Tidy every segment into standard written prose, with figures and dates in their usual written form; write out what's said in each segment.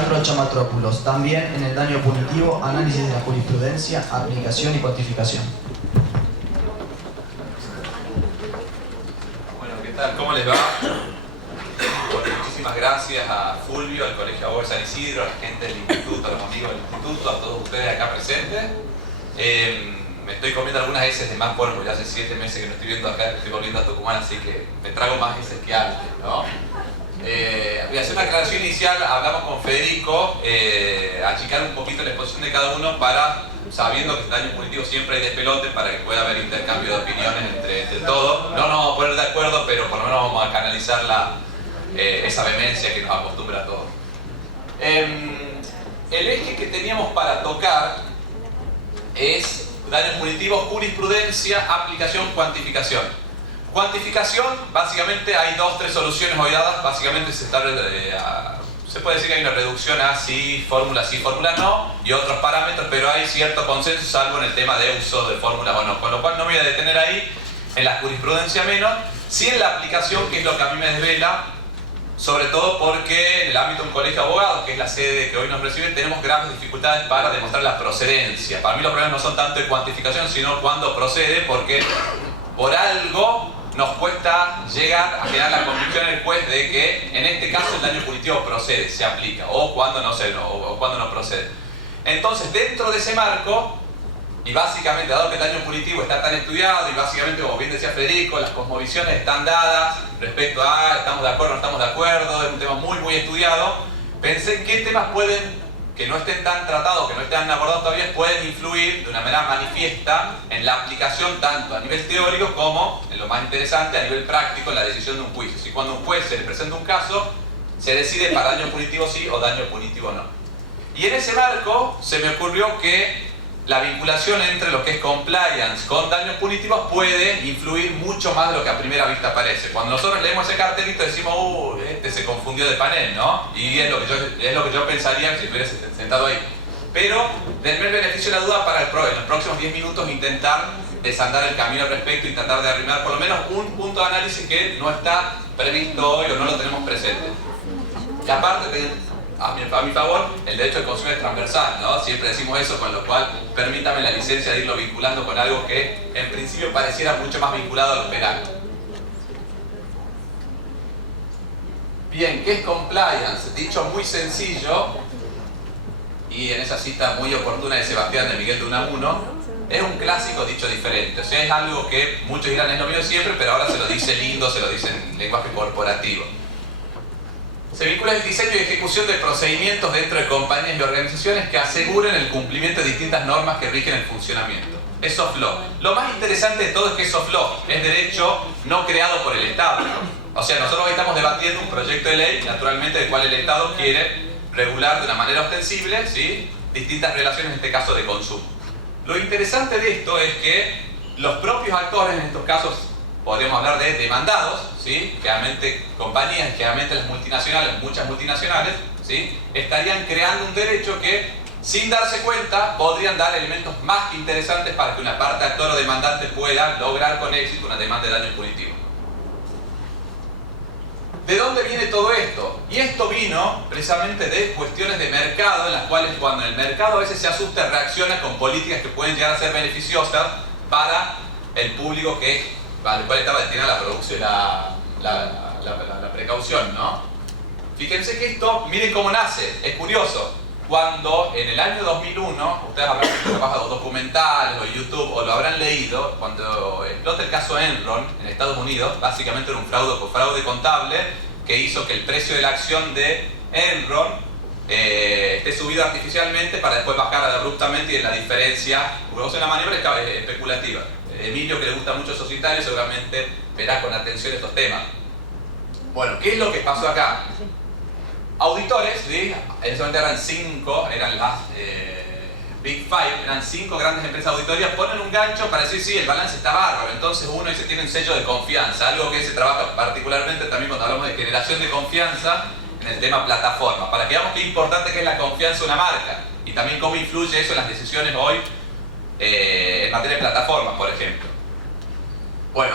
Alejandro Chamatrópulos, también en el daño punitivo, análisis de la jurisprudencia, aplicación y cuantificación. Bueno, ¿qué tal? ¿Cómo les va? Bueno, muchísimas gracias a Fulvio, al Colegio Abogado de San Isidro, a la gente del instituto, a los amigos del instituto, a todos ustedes acá presentes. Me estoy comiendo algunas heces de más porque ya hace 7 meses que no estoy viendo acá, que estoy volviendo a Tucumán, así que me trago más heces que antes, ¿no? Voy a hacer una aclaración inicial. Hablamos con Federico, achicar un poquito la exposición de cada uno para, sabiendo que en daño punitivo siempre hay despelote, para que pueda haber intercambio de opiniones entre todos. No nos vamos a poner de acuerdo, pero por lo menos vamos a canalizar esa vehemencia que nos acostumbra a todos. El eje que teníamos para tocar es daños punitivos, jurisprudencia, aplicación, cuantificación. Cuantificación, básicamente hay 2 o 3 soluciones hoy dadas. Básicamente se puede decir que hay una reducción a sí, fórmula no, y otros parámetros, pero hay cierto consenso, salvo en el tema de uso de fórmulas o no. Con lo cual no me voy a detener ahí, en la jurisprudencia menos, sí en la aplicación, que es lo que a mí me desvela, sobre todo porque en el ámbito de un colegio de abogados, que es la sede que hoy nos recibe, tenemos graves dificultades para demostrar la procedencia. Para mí los problemas no son tanto de cuantificación, sino cuándo procede, porque por algo nos cuesta llegar a generar la convicción en el juez de que en este caso el daño punitivo procede, se aplica, o cuando o cuando no procede. Entonces, dentro de ese marco, y básicamente dado que el daño punitivo está tan estudiado, y básicamente, como bien decía Federico, las cosmovisiones están dadas respecto a estamos de acuerdo o no estamos de acuerdo, es un tema muy estudiado, pensé en qué temas que no estén tan tratados, que no estén abordados todavía, pueden influir de una manera manifiesta en la aplicación tanto a nivel teórico como, en lo más interesante, a nivel práctico en la decisión de un juicio. Si cuando un juez se le presenta un caso, se decide para daño punitivo sí o daño punitivo no. Y en ese marco se me ocurrió que la vinculación entre lo que es compliance con daños punitivos puede influir mucho más de lo que a primera vista parece. Cuando nosotros leemos ese cartelito decimos, este se confundió de panel, ¿no? Y es lo que yo pensaría si estuviese sentado ahí. Pero denme el beneficio de la duda para en los próximos 10 minutos intentar desandar el camino al respecto, intentar de arrimar por lo menos un punto de análisis que no está previsto hoy o no lo tenemos presente. Y aparte, a mi favor, el derecho de consumo es transversal, ¿no? Siempre decimos eso, con lo cual permítame la licencia de irlo vinculando con algo que en principio pareciera mucho más vinculado a lo penal. Bien, ¿qué es compliance? Dicho muy sencillo, y en esa cita muy oportuna de Sebastián de Miguel de Unamuno, es un clásico dicho diferente. O sea, es algo que muchos dirán es lo mío siempre, pero ahora se lo dice lindo, se lo dice en lenguaje corporativo. Se vincula el diseño y ejecución de procedimientos dentro de compañías y organizaciones que aseguren el cumplimiento de distintas normas que rigen el funcionamiento. Es soft law. Lo más interesante de todo es que es soft law, es derecho no creado por el Estado. O sea, nosotros hoy estamos debatiendo un proyecto de ley, naturalmente, del cual el Estado quiere regular de una manera ostensible, ¿sí?, distintas relaciones, en este caso de consumo. Lo interesante de esto es que los propios actores, en estos casos, podríamos hablar de demandados, ¿sí?, generalmente compañías, generalmente las multinacionales, muchas multinacionales, ¿sí?, estarían creando un derecho que, sin darse cuenta, podrían dar elementos más interesantes para que una parte actor o demandante pueda lograr con éxito una demanda de daño punitivo. ¿De dónde viene todo esto? Y esto vino precisamente de cuestiones de mercado, en las cuales cuando el mercado a veces se asusta, reacciona con políticas que pueden llegar a ser beneficiosas para el público al cual estaba destinada la producción y la precaución, ¿no? Fíjense que esto, miren cómo nace, es curioso. Cuando en el año 2001, ustedes habrán visto capaz documentales o YouTube o lo habrán leído, cuando explota el caso Enron en Estados Unidos, básicamente era un fraude contable que hizo que el precio de la acción de Enron esté subido artificialmente para después bajar abruptamente, y en la diferencia, es una maniobra especulativa. Emilio, que le gusta mucho esos citarios, seguramente verá con atención estos temas. Bueno, ¿qué es lo que pasó acá? Auditores, ¿sí?, en ese momento eran 5, eran las Big Five, eran 5 grandes empresas auditorias, ponen un gancho para decir, sí, el balance está bárbaro. Entonces uno dice, tiene un sello de confianza, algo que se trabaja particularmente también cuando hablamos de generación de confianza en el tema plataforma, para que veamos qué importante que es la confianza de una marca y también cómo influye eso en las decisiones hoy en materia de plataformas, por ejemplo. Bueno,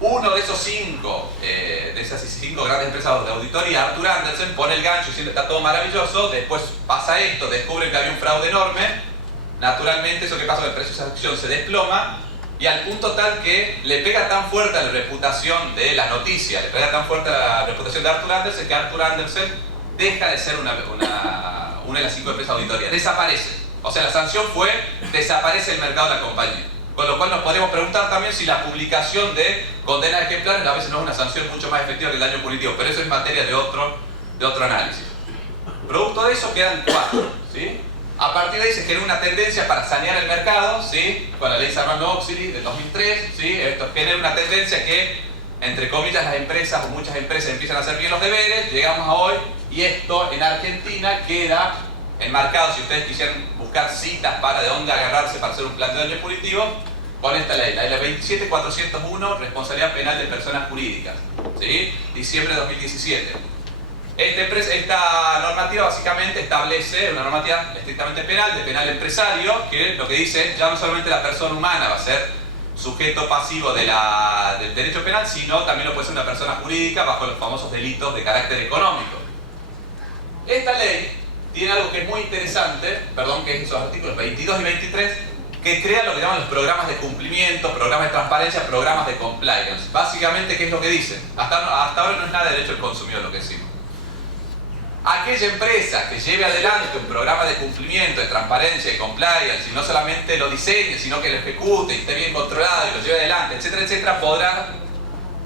uno de esos 5 de de esas 5 grandes empresas de auditoría, Arthur Andersen pone el gancho diciendo está todo maravilloso, después pasa esto, descubren que había un fraude enorme, naturalmente eso que pasa con el precio de esa acción se desploma, y al punto tal que le pega tan fuerte a la reputación de la noticia, le pega tan fuerte a la reputación de Arthur Andersen, que Arthur Andersen deja de ser una de las 5 empresas auditorias, desaparece. O sea, la sanción fue, desaparece el mercado de la compañía. Con lo cual nos podemos preguntar también si la publicación de condenas ejemplares a veces no es una sanción mucho más efectiva que el daño punitivo, pero eso es materia de otro análisis. Producto de eso quedan 4, ¿sí? A partir de ahí se genera una tendencia para sanear el mercado, ¿sí? Con la ley Sarbanes-Oxley del 2003, ¿sí? Esto genera una tendencia que, entre comillas, las empresas o muchas empresas empiezan a hacer bien los deberes, llegamos a hoy, y esto en Argentina queda enmarcado, si ustedes quisieran buscar citas para de dónde agarrarse para hacer un plan de daño punitivo, con esta ley, la ley 27401, responsabilidad penal de personas jurídicas, ¿sí? Diciembre de 2017. Esta normativa básicamente establece una normativa estrictamente penal, de penal empresario, que lo que dice es ya no solamente la persona humana va a ser sujeto pasivo del derecho penal, sino también lo puede ser una persona jurídica bajo los famosos delitos de carácter económico. Esta ley tiene algo que es muy interesante, que es esos artículos 22 y 23, que crea lo que llaman los programas de cumplimiento, programas de transparencia, programas de compliance. Básicamente, ¿qué es lo que dice? Hasta ahora no es nada de derecho del consumidor lo que decimos. Aquella empresa que lleve adelante un programa de cumplimiento, de transparencia y compliance, y no solamente lo diseñe, sino que lo ejecute y esté bien controlado y lo lleve adelante, etcétera, etcétera, podrá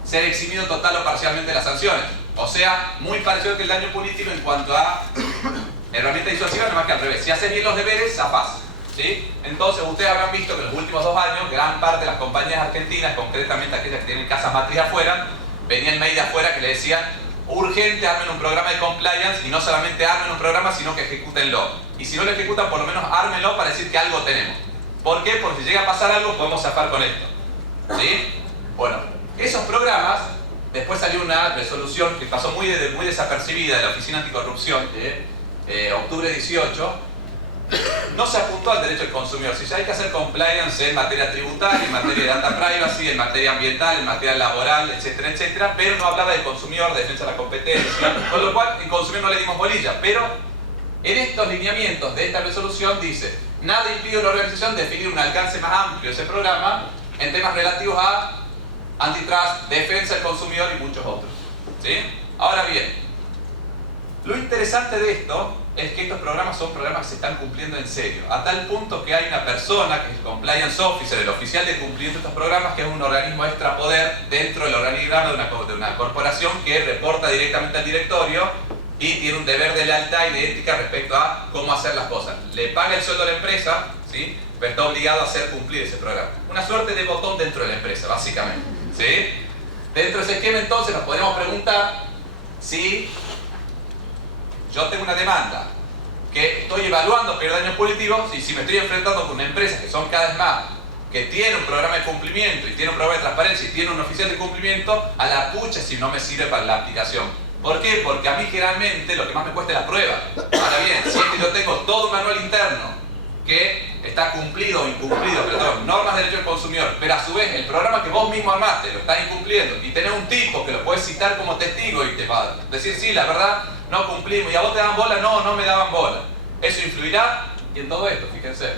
ser eximido total o parcialmente de las sanciones. O sea, muy parecido que el daño punitivo en cuanto a herramienta disuasiva, no más que al revés. Si haces bien los deberes, zafás, ¿sí? Entonces, ustedes habrán visto que en los últimos 2 años, gran parte de las compañías argentinas, concretamente aquellas que tienen casas matriz afuera, venían mail de afuera que le decían urgente, armen un programa de compliance, y no solamente armen un programa, sino que ejecútenlo. Y si no lo ejecutan, por lo menos ármenlo para decir que algo tenemos. ¿Por qué? Porque si llega a pasar algo, podemos zafar con esto, ¿sí? Bueno, esos programas, después salió una resolución que pasó muy desapercibida de la Oficina Anticorrupción de octubre 18, no se apuntó al derecho del consumidor. Si hay que hacer compliance en materia tributaria, en materia de data privacy, en materia ambiental, en materia laboral, etcétera, etcétera, pero no hablaba del consumidor, de defensa de la competencia, con lo cual el consumidor no le dimos bolilla. Pero en estos lineamientos de esta resolución dice, nada impide a la organización definir un alcance más amplio de ese programa en temas relativos a antitrust, defensa del consumidor y muchos otros, ¿sí? Ahora bien, lo interesante de esto es que estos programas son programas que se están cumpliendo en serio, a tal punto que hay una persona, que es el Compliance Officer, el oficial de cumplimiento de estos programas, que es un organismo extrapoder dentro del organigrama de una corporación que reporta directamente al directorio y tiene un deber de lealtad y de ética respecto a cómo hacer las cosas. Le paga el sueldo a la empresa, ¿sí? Pero está obligado a hacer cumplir ese programa. Una suerte de botón dentro de la empresa, básicamente, ¿sí? Dentro de ese esquema, entonces, nos podemos preguntar si yo tengo una demanda que estoy evaluando por daño punitivo, y si me estoy enfrentando con una empresa que son cada vez más, que tiene un programa de cumplimiento y tiene un programa de transparencia y tiene un oficial de cumplimiento, a la pucha si no me sirve para la aplicación. ¿Por qué? Porque a mí generalmente lo que más me cuesta es la prueba. Ahora bien, si es que yo tengo todo un manual interno que está cumplido o incumplido, perdón, normas de derecho del consumidor, pero a su vez el programa que vos mismo armaste lo está incumpliendo, y tenés un tipo que lo puedes citar como testigo y te va a decir, sí, la verdad, no cumplimos, y a vos te daban bola, no me daban bola. Eso influirá, y en todo esto, fíjense,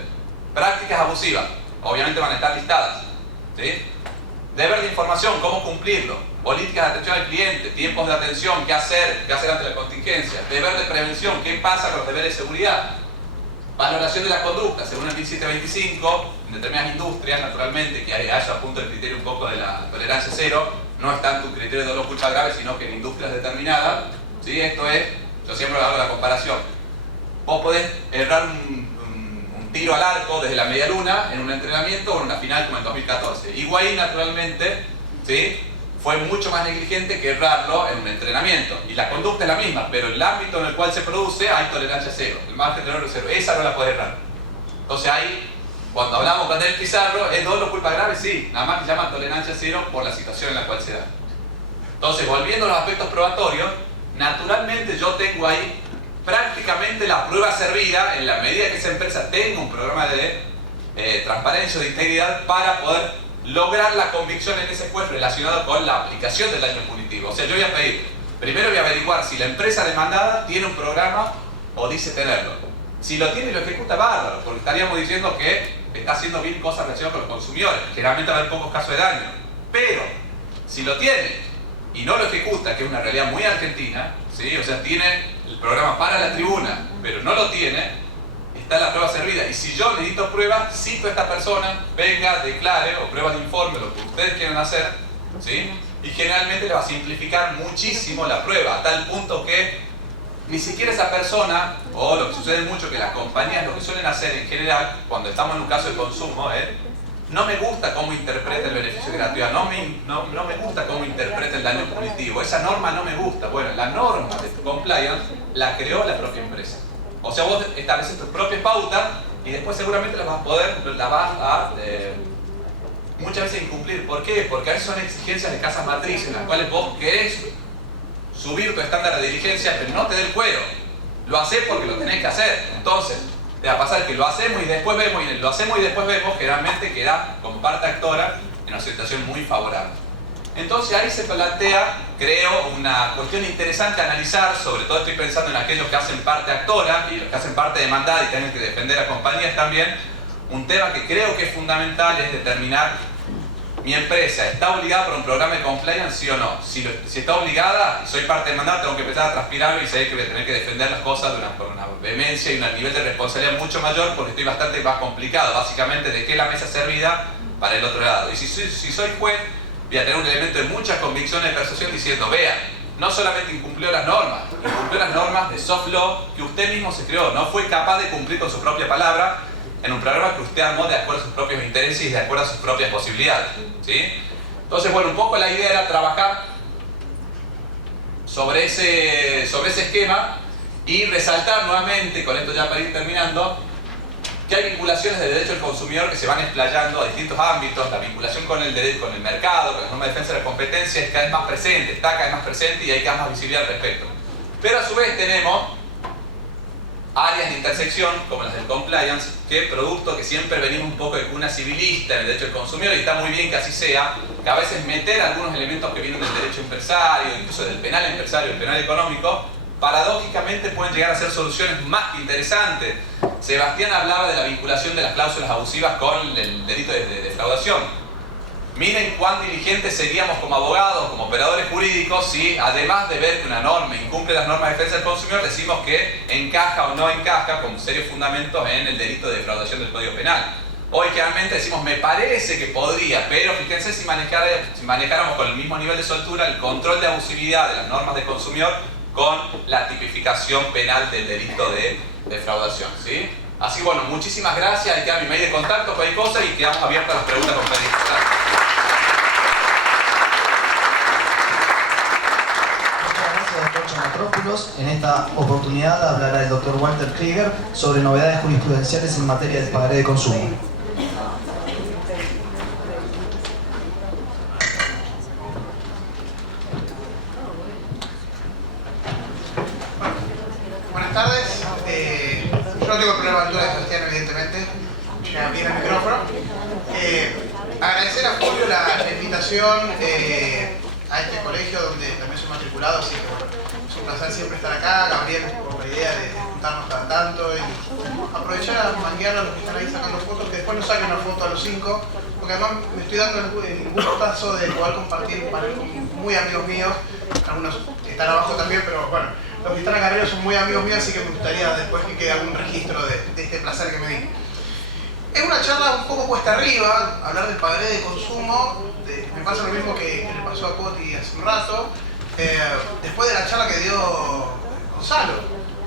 prácticas abusivas, obviamente van a estar listadas, ¿sí? Deber de información, cómo cumplirlo, políticas de atención al cliente, tiempos de atención, qué hacer ante la contingencia, deber de prevención, qué pasa con los deberes de seguridad, valoración de la conducta, según el 1725, en determinadas industrias, naturalmente, que haya a punto el criterio un poco de la tolerancia cero, no es tanto un criterio de dolor culpa grave, sino que en industrias determinadas, ¿sí? Esto es, yo siempre hago la comparación, vos podés errar un tiro al arco desde la media luna en un entrenamiento o en una final como en 2014. Higuaín, naturalmente, ¿sí? Fue mucho más negligente que errarlo en un entrenamiento. Y la conducta es la misma, pero el ámbito en el cual se produce hay tolerancia cero. El margen de error es cero. Esa no la puede errar. Entonces ahí, cuando hablamos con el Pizarro, ¿es dolor o culpa grave? Sí. Nada más que llaman tolerancia cero por la situación en la cual se da. Entonces, volviendo a los aspectos probatorios, naturalmente yo tengo ahí prácticamente la prueba servida en la medida que esa empresa tenga un programa de transparencia o de integridad para poder lograr la convicción en ese juez relacionado con la aplicación del daño punitivo. O sea, yo voy a pedir, primero voy a averiguar si la empresa demandada tiene un programa o dice tenerlo. Si lo tiene y lo ejecuta, bárbaro, porque estaríamos diciendo que está haciendo bien cosas relacionadas con los consumidores. Generalmente va a haber pocos casos de daño. Pero, si lo tiene y no lo ejecuta, que es una realidad muy argentina, ¿sí? O sea, tiene el programa para la tribuna, pero no lo tiene, está la prueba servida. Y si yo necesito pruebas, cito a esta persona, venga, declare, o pruebas de informe, lo que ustedes quieran hacer, ¿sí? Y generalmente le va a simplificar muchísimo la prueba, a tal punto que ni siquiera esa persona, o lo que sucede mucho, que las compañías lo que suelen hacer en general, cuando estamos en un caso de consumo, no me gusta cómo interpreta el beneficio de gratuidad, no me gusta cómo interpreta el daño punitivo, esa norma no me gusta. Bueno, la norma de compliance la creó la propia empresa. O sea, vos estableces tus propias pautas y después seguramente las vas a muchas veces incumplir. ¿Por qué? Porque a veces son exigencias de casas matrices en las cuales vos querés subir tu estándar de diligencia, pero no te dé el cuero. Lo hacés porque lo tenés que hacer. Entonces, te va a pasar que lo hacemos y después vemos, y lo hacemos y después vemos, generalmente queda como parte actora en una situación muy favorable. Entonces ahí se plantea, creo, una cuestión interesante a analizar, sobre todo estoy pensando en aquellos que hacen parte actora y los que hacen parte demandada y tienen que defender a compañías también. Un tema que creo que es fundamental es determinar: ¿mi empresa está obligada por un programa de compliance, sí o no? Si está obligada y soy parte demandada, tengo que empezar a transpirarlo y sé que voy a tener que defender las cosas con una vehemencia y un nivel de responsabilidad mucho mayor, porque estoy bastante más complicado. Básicamente, dejé la mesa servida para el otro lado. Y si soy juez, voy a tener un elemento de mucha convicción de persuasión diciendo: vean, no solamente incumplió las normas de soft law que usted mismo se creó, no fue capaz de cumplir con su propia palabra en un programa que usted armó de acuerdo a sus propios intereses y de acuerdo a sus propias posibilidades, ¿sí? Entonces, bueno, un poco la idea era trabajar sobre ese esquema y resaltar nuevamente, con esto ya para ir terminando, que hay vinculaciones de derecho del consumidor que se van explayando a distintos ámbitos. La vinculación con el derecho, con el mercado, con la norma de defensa de la competencia es cada vez más presente, está cada vez más presente y hay cada vez más visibilidad al respecto. Pero a su vez tenemos áreas de intersección, como las del compliance, que producto que siempre venimos un poco de cuna civilista en el derecho del consumidor, y está muy bien que así sea, que a veces meter algunos elementos que vienen del derecho empresario, incluso del penal empresario, del penal económico, paradójicamente pueden llegar a ser soluciones más que interesantes. Sebastián hablaba de la vinculación de las cláusulas abusivas con el delito de defraudación. Miren cuán diligentes seríamos como abogados, como operadores jurídicos, si además de ver que una norma incumple las normas de defensa del consumidor, decimos que encaja o no encaja con serios fundamentos en el delito de defraudación del Código Penal. Hoy generalmente decimos: me parece que podría, pero fíjense si manejáramos con el mismo nivel de soltura el control de abusividad de las normas de consumidor con la tipificación penal del delito de defraudación, ¿sí? Así, bueno, muchísimas gracias. Ahí queda mi mail de contacto, cualquier cosa, y quedamos abiertos a las preguntas con Félix. Doctor Chamatrópulos. En esta oportunidad hablará el doctor Walter Krieger sobre novedades jurisprudenciales en materia de pagaré de consumo. Buenas tardes. Yo no tengo problema de altura de Sebastián, evidentemente. Llega bien el micrófono. Agradecer a Julio la invitación a este colegio donde también soy matriculado, así que bueno, es un placer siempre estar acá. Gabriel por la idea de juntarnos cada tanto y aprovechar a manguear a los que están ahí sacando fotos, que después nos saquen una foto a los 5, porque además me estoy dando el gustazo de poder compartir un panel con muy amigos míos, algunos están abajo también, pero bueno, los que están acá arriba son muy amigos míos, así que me gustaría después que quede algún registro de este placer que me di. Es una charla un poco cuesta arriba, hablar del pagaré de consumo. Me pasa lo mismo que le pasó a Coti hace un rato, después de la charla que dio Gonzalo,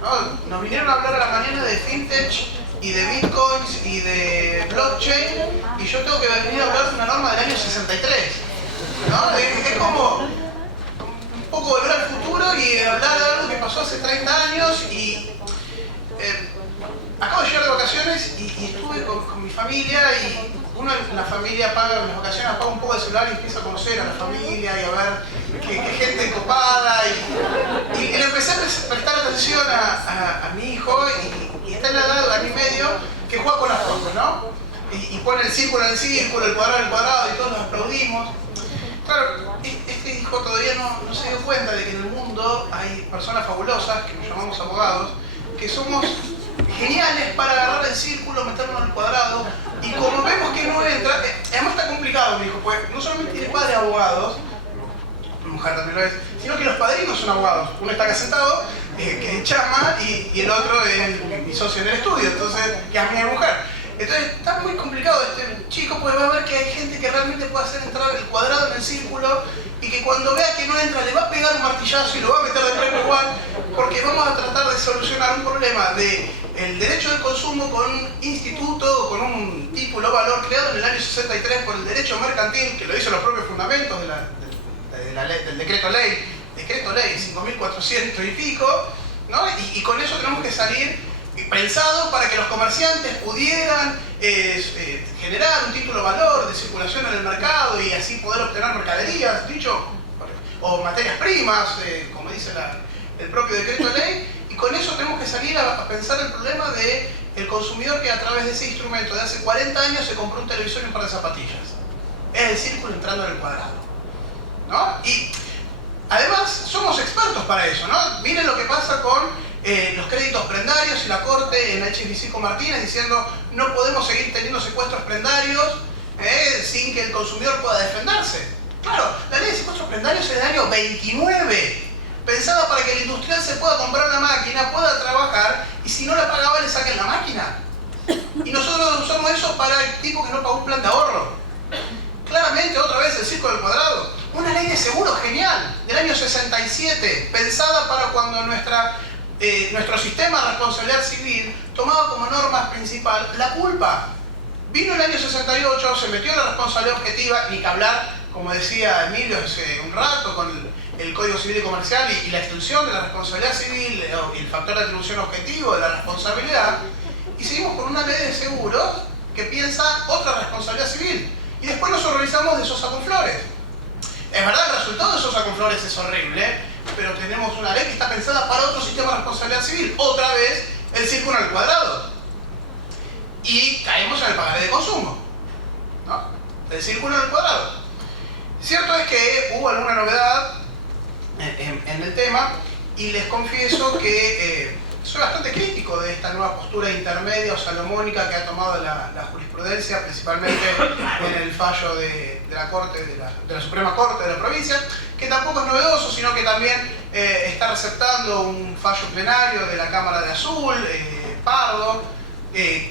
¿no? Nos vinieron a hablar a la mañana de fintech y de bitcoins y de blockchain, y yo tengo que venir a hablar de una norma del año 63, ¿no? Es como un poco volver al futuro y hablar de algo que pasó hace 30 años. Y acabo de llegar de vacaciones y estuve con mi familia, y uno en la familia paga, en las vacaciones apaga un poco de celular y empieza a conocer a la familia y a ver qué gente copada, y le empecé a prestar atención a mi hijo, y está en la edad de año y medio que juega con las fotos, ¿no? Y pone el círculo en el círculo, el cuadrado en el cuadrado y todos los aplaudimos. Claro, este hijo todavía no se dio cuenta de que en el mundo hay personas fabulosas, que nos llamamos abogados, que somos geniales para agarrar el círculo, meterlo en el cuadrado, y como vemos que no entra, además está complicado, me dijo, pues no solamente tiene padres abogados, mi mujer también lo es, sino que los padrinos son abogados. Uno está acá sentado, que es Chama, y el otro es mi socio en el estudio, entonces, que es mi mujer. Entonces está muy complicado este chico, pues va a ver que hay gente que realmente puede hacer entrar el cuadrado en el círculo y que cuando vea que no entra le va a pegar un martillazo y lo va a meter de premio igual, porque vamos a tratar de solucionar un problema del derecho del consumo con un instituto, con un título valor creado en el año 63 por el derecho mercantil, que lo dicen los propios fundamentos del decreto ley 5.400 y pico, ¿no? Y con eso tenemos que salir pensado para que los comerciantes pudieran generar un título valor de circulación en el mercado y así poder obtener mercaderías, o materias primas, como dice el propio decreto de ley, y con eso tenemos que salir a pensar el problema del consumidor que a través de ese instrumento de hace 40 años se compró un televisor y un par de zapatillas. Es el círculo entrando en el cuadrado, ¿no? Y además somos expertos para eso, ¿no? Miren lo que pasa con los créditos prendarios y la Corte en HSBC con Martínez diciendo no podemos seguir teniendo secuestros prendarios sin que el consumidor pueda defenderse. Claro, la ley de secuestros prendarios es del año 29, pensada para que el industrial se pueda comprar la máquina, pueda trabajar y si no la pagaba le saquen la máquina. Y nosotros usamos eso para el tipo que no pagó un plan de ahorro. Claramente, otra vez, el círculo del cuadrado. Una ley de seguro genial, del año 67, pensada para cuando nuestro sistema de responsabilidad civil tomaba como norma principal la culpa. Vino el año 68, se metió en la responsabilidad objetiva, ni que hablar, como decía Emilio hace un rato, con el Código Civil y Comercial y la extensión de la responsabilidad civil y el factor de atribución objetivo de la responsabilidad, y seguimos con una ley de seguros que piensa otra responsabilidad civil. Y después nos horrorizamos de Sosa con Flores. Es verdad, el resultado de Sosa con Flores es horrible, pero tenemos una ley que está pensada para otro sistema de responsabilidad civil. Otra vez, el círculo al cuadrado. Y caemos en el pagaré de consumo, ¿no? El círculo al cuadrado. Cierto es que hubo alguna novedad en el tema, y les confieso que soy bastante crítico de esta nueva postura intermedia o salomónica que ha tomado la jurisprudencia, principalmente en el fallo de la Suprema Corte de la provincia, que tampoco es novedoso, sino que también está receptando un fallo plenario de la Cámara de Azul, Pardo,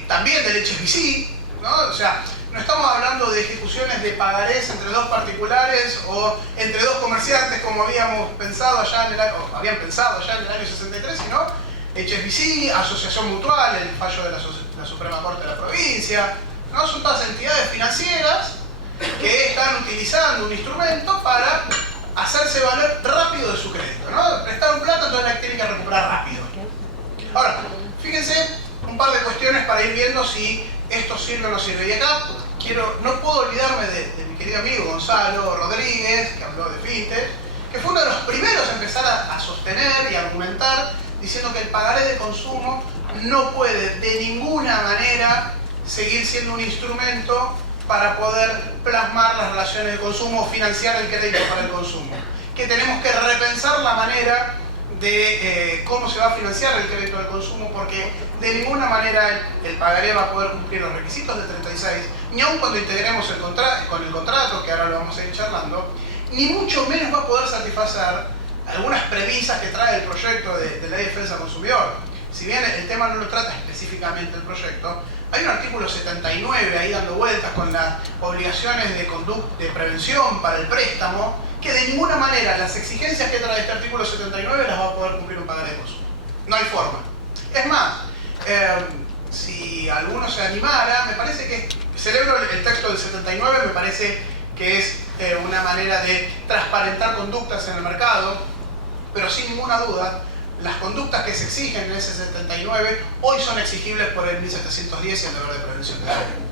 también del HSBC, ¿no? O sea, no estamos hablando de ejecuciones de pagarés entre dos particulares o entre dos comerciantes como habían pensado allá en el año 63, sino HSBC, Asociación Mutual, el fallo de la Suprema Corte de la provincia, ¿no? Son todas entidades financieras que están utilizando un instrumento para hacerse valer rápido de su crédito, ¿no? Prestaron plata, entonces la tienen que recuperar rápido. Ahora, fíjense un par de cuestiones para ir viendo si esto sirve o no sirve. Y acá no puedo olvidarme de mi querido amigo Gonzalo Rodríguez, que habló de fintech, que fue uno de los primeros a empezar a sostener y a argumentar diciendo que el pagaré de consumo no puede de ninguna manera seguir siendo un instrumento para poder plasmar las relaciones de consumo o financiar el crédito para el consumo. Que tenemos que repensar la manera de cómo se va a financiar el crédito del consumo, porque de ninguna manera el pagaré va a poder cumplir los requisitos de 36, ni aun cuando integremos con el contrato, que ahora lo vamos a ir charlando, ni mucho menos va a poder satisfacer algunas premisas que trae el proyecto de ley de defensa del consumidor. Si bien el tema no lo trata específicamente el proyecto, hay un artículo 79 ahí dando vueltas con las obligaciones de prevención para el préstamo, que de ninguna manera las exigencias que trae este artículo 79 las va a poder cumplir un pagaré de consumo. No hay forma. Es más, si alguno se animara, me parece que celebro el texto del 79, me parece que es una manera de transparentar conductas en el mercado, pero sin ninguna duda, las conductas que se exigen en ese 79 hoy son exigibles por el 1710 y el deber de prevención de daño.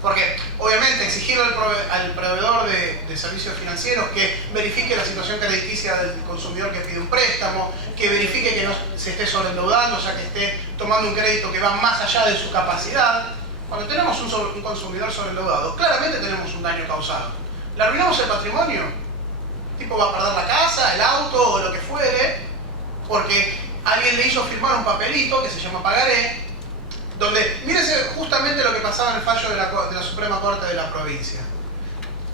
Porque, obviamente, exigir al proveedor de servicios financieros que verifique la situación crediticia del consumidor que pide un préstamo, que verifique que no se esté sobreendeudando, o sea, que esté tomando un crédito que va más allá de su capacidad, Cuando tenemos un consumidor sobreendeudado, claramente tenemos un daño causado. ¿Le arruinamos el patrimonio? El tipo va a perder la casa, el auto o lo que fuere, porque alguien le hizo firmar un papelito que se llama pagaré, donde, mírense justamente lo que pasaba en el fallo de la Suprema Corte de la provincia.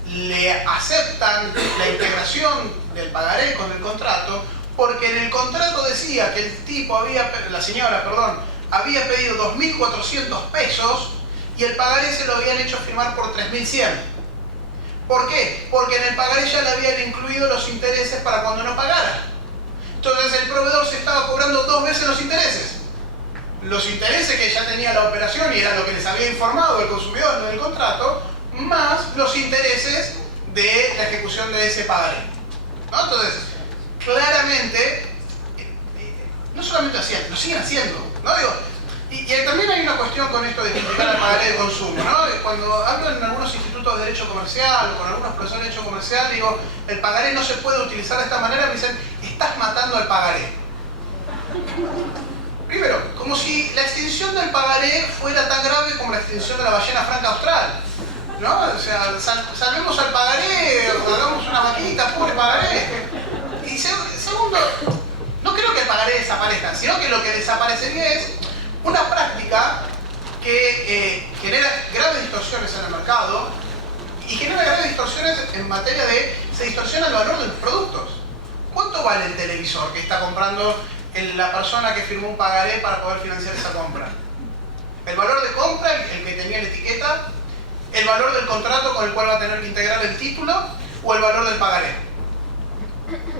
Le aceptan la integración del pagaré con el contrato, porque en el contrato decía que el tipo la señora, había pedido 2.400 pesos y el pagaré se lo habían hecho firmar por 3.100. ¿Por qué? Porque en el pagaré ya le habían incluido los intereses para cuando no pagara. Entonces el proveedor se estaba cobrando 2 veces los intereses. Los intereses que ya tenía la operación y era lo que les había informado el consumidor en el contrato, más los intereses de la ejecución de ese pagaré, ¿no? Entonces, claramente, no solamente lo siguen haciendo, ¿no? Digo, y también hay una cuestión con esto de criticar al pagaré de consumo, ¿no? Cuando hablo en algunos institutos de derecho comercial o con algunos profesores de derecho comercial, digo, el pagaré no se puede utilizar de esta manera, me dicen, estás matando al pagaré. Primero, como si la extinción del pagaré fuera tan grave como la extinción de la ballena franca austral, ¿no? O sea, salvemos al pagaré, hagamos una vaquita, pobre pagaré. Y segundo, no creo que el pagaré desaparezca, sino que lo que desaparecería es una práctica que genera graves distorsiones en el mercado y genera graves distorsiones en materia de, se distorsiona el valor de los productos. ¿Cuánto vale el televisor que está comprando la persona que firmó un pagaré para poder financiar esa compra? ¿El valor de compra, el que tenía la etiqueta? ¿El valor del contrato con el cual va a tener que integrar el título? ¿O el valor del pagaré?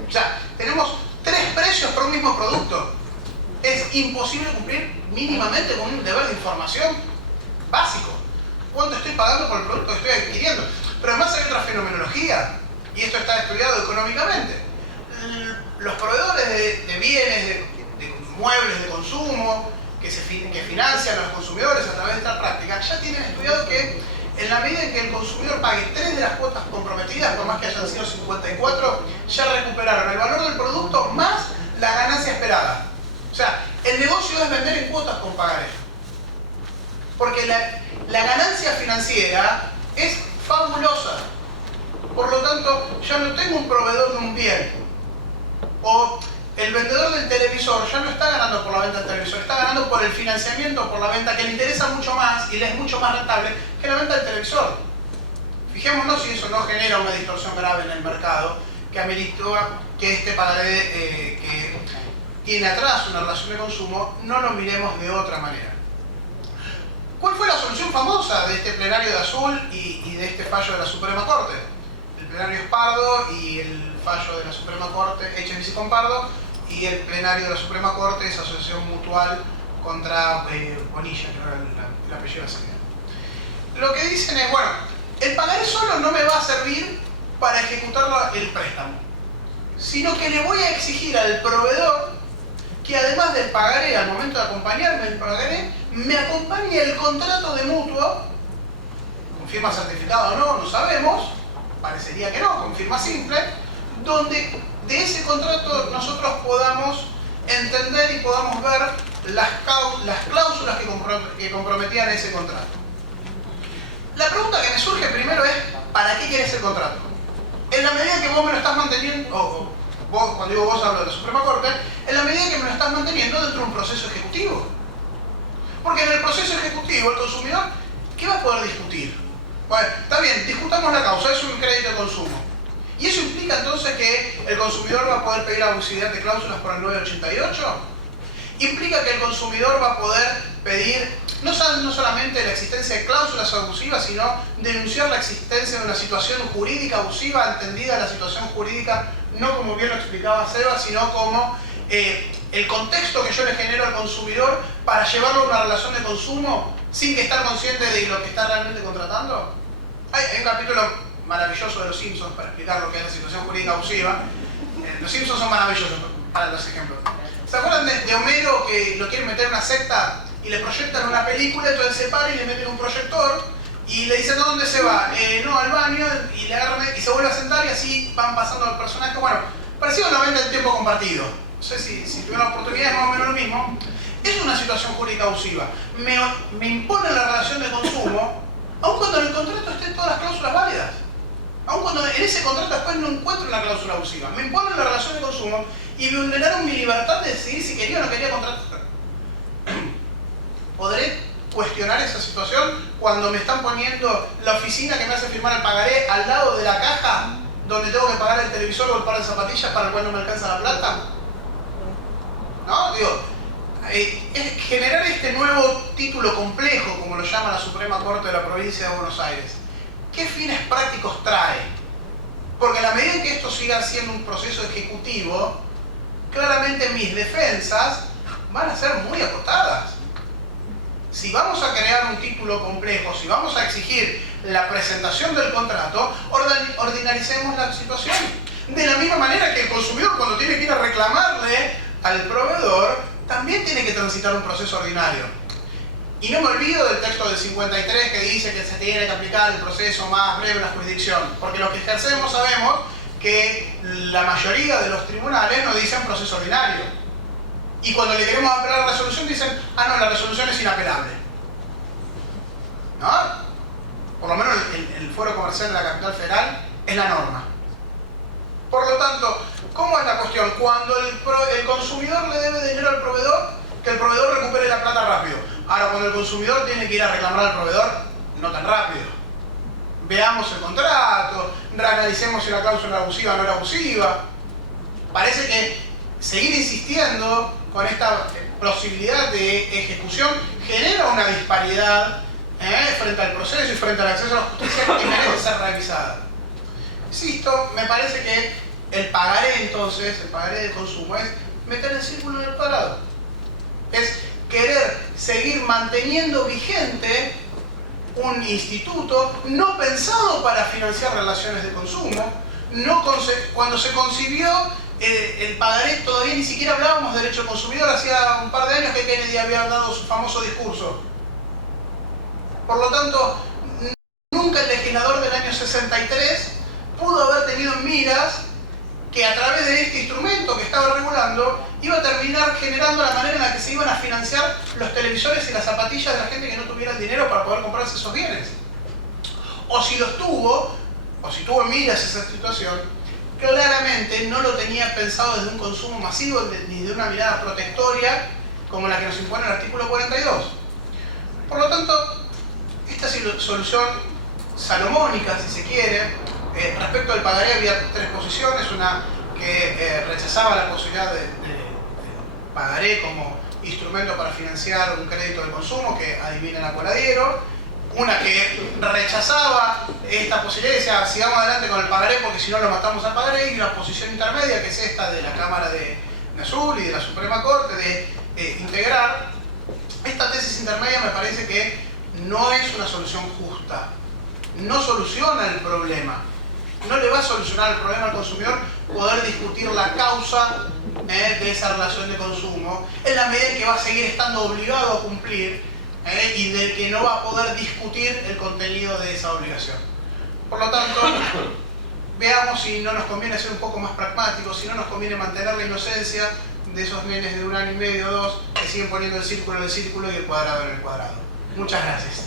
O sea, tenemos 3 precios por un mismo producto. Es imposible cumplir mínimamente con un deber de información básico. ¿Cuánto estoy pagando por el producto que estoy adquiriendo? Pero además hay otra fenomenología, y esto está estudiado económicamente. Los proveedores de bienes, de muebles de consumo, que financian a los consumidores a través de esta práctica, ya tienen estudiado que en la medida en que el consumidor pague 3 de las cuotas comprometidas, por más que hayan sido 54, ya recuperaron el valor del producto más la ganancia esperada. O sea, el negocio es vender en cuotas con pagaré. Porque la ganancia financiera es fabulosa. Por lo tanto, ya no tengo un proveedor de un bien. O el vendedor del televisor ya no está ganando por la venta del televisor, está ganando por el financiamiento, por la venta, que le interesa mucho más y le es mucho más rentable que la venta del televisor. Fijémonos si eso no genera una distorsión grave en el mercado que ameritó que este pagaré que tiene atrás una relación de consumo, no lo miremos de otra manera. ¿Cuál fue la solución famosa de este plenario de Azul y de este fallo de la Suprema Corte? El plenario es Pardo y el fallo de la Suprema Corte, HSBC con Pardo, y el plenario de la Suprema Corte es Asociación Mutual contra Bonilla, que era el apellido así. Lo que dicen es, bueno, el pagaré solo no me va a servir para ejecutar el préstamo, sino que le voy a exigir al proveedor que además del pagaré, al momento de acompañarme el pagaré, me acompañe el contrato de mutuo, con firma certificada o no, no sabemos, parecería que no, con firma simple, donde de ese contrato nosotros podamos entender y podamos ver las cláusulas que comprometían ese contrato. La pregunta que me surge primero es, ¿para qué quieres el contrato? En la medida que vos me lo estás manteniendo, vos, cuando digo vos hablo de la Suprema Corte, en la medida que me lo estás manteniendo dentro de un proceso ejecutivo. Porque en el proceso ejecutivo el consumidor, ¿qué va a poder discutir? Bueno, está bien, discutamos la causa, es un crédito de consumo. ¿Y eso implica entonces que el consumidor va a poder pedir abusividad de cláusulas por el 988? ¿Implica que el consumidor va a poder pedir no solamente la existencia de cláusulas abusivas, sino denunciar la existencia de una situación jurídica abusiva, entendida la situación jurídica no como bien lo explicaba Seba, sino como el contexto que yo le genero al consumidor para llevarlo a una relación de consumo sin que estar consciente de lo que está realmente contratando? Hay un capítulo maravilloso de Los Simpsons para explicar lo que es la situación jurídica abusiva. Los Simpsons son maravillosos para los ejemplos. ¿Se acuerdan de Homero que lo quieren meter en una secta y le proyectan una película, entonces se para y le meten un proyector y le dicen, ¿a dónde se va? No, al baño, y le agarran y se vuelve a sentar y así van pasando los personajes. Bueno, parecido a la venta del tiempo compartido. No sé si tuvieron la oportunidad, es más o menos lo mismo. Es una situación jurídica abusiva. Me impone la relación de consumo, aun cuando en el contrato estén todas las cláusulas válidas. Aun cuando en ese contrato después no encuentro una cláusula abusiva. Me imponen la relación de consumo y vulneraron mi libertad de decidir si quería o no quería contratar. ¿Podré cuestionar esa situación cuando me están poniendo la oficina que me hace firmar el pagaré al lado de la caja donde tengo que pagar el televisor o el par de zapatillas para el cual no me alcanza la plata? ¿No? Digo, generar este nuevo título complejo, como lo llama la Suprema Corte de la Provincia de Buenos Aires, ¿qué fines prácticos trae? Porque a la medida en que esto siga siendo un proceso ejecutivo, claramente mis defensas van a ser muy acotadas. Si vamos a crear un título complejo, si vamos a exigir la presentación del contrato, ordinaricemos la situación. De la misma manera que el consumidor, cuando tiene que ir a reclamarle al proveedor, también tiene que transitar un proceso ordinario. Y no me olvido del texto del 53 que dice que se tiene que aplicar el proceso más breve en la jurisdicción, porque los que ejercemos sabemos que la mayoría de los tribunales nos dicen proceso ordinario. Y cuando le queremos apelar a la resolución dicen, ah no, la resolución es inapelable. ¿No? Por lo menos el fuero comercial de la capital federal es la norma. Por lo tanto, ¿cómo es la cuestión? Cuando el consumidor le debe dinero al proveedor, que el proveedor recupere la plata rápido. Ahora, cuando el consumidor tiene que ir a reclamar al proveedor, no tan rápido. Veamos el contrato, reanalicemos si la cláusula era abusiva o no era abusiva. Parece que seguir insistiendo con esta posibilidad de ejecución genera una disparidad frente al proceso y frente al acceso a la justicia que merece ser revisada. Insisto, me parece que el pagaré entonces, el pagaré de consumo, es meter el círculo en el cuadrado. Es querer seguir manteniendo vigente un instituto no pensado para financiar relaciones de consumo. Cuando se concibió el pagaré todavía ni siquiera hablábamos de derecho consumidor, hacía un par de años que Kennedy había dado su famoso discurso. Por lo tanto, nunca el legislador del año 63 pudo haber tenido en miras que a través de este instrumento que estaba regulando iba a terminar generando la manera en la que se iban a financiar los televisores y las zapatillas de la gente que no tuviera el dinero para poder comprarse esos bienes. O si los tuvo, o si tuvo en miras esa situación, claramente no lo tenía pensado desde un consumo masivo ni de una mirada protectoria como la que nos impone el artículo 42. Por lo tanto, esta solución salomónica, si se quiere, respecto al pagaré había tres posiciones: una que rechazaba la posibilidad de pagaré como instrumento para financiar un crédito de consumo, que adivina el acueradiero; una que rechazaba esta posibilidad y decía, sigamos adelante con el pagaré porque si no lo matamos al pagaré; y una posición intermedia, que es esta de la Cámara de Azul y de la Suprema Corte, de integrar. Esta tesis intermedia me parece que no es una solución justa, no soluciona el problema. No le va a solucionar el problema al consumidor poder discutir la causa de esa relación de consumo, en la medida en que va a seguir estando obligado a cumplir y del que no va a poder discutir el contenido de esa obligación. Por lo tanto, veamos si no nos conviene ser un poco más pragmáticos, si no nos conviene mantener la inocencia de esos nenes de 1 año y medio o 2 que siguen poniendo el círculo en el círculo y el cuadrado en el cuadrado. Muchas gracias.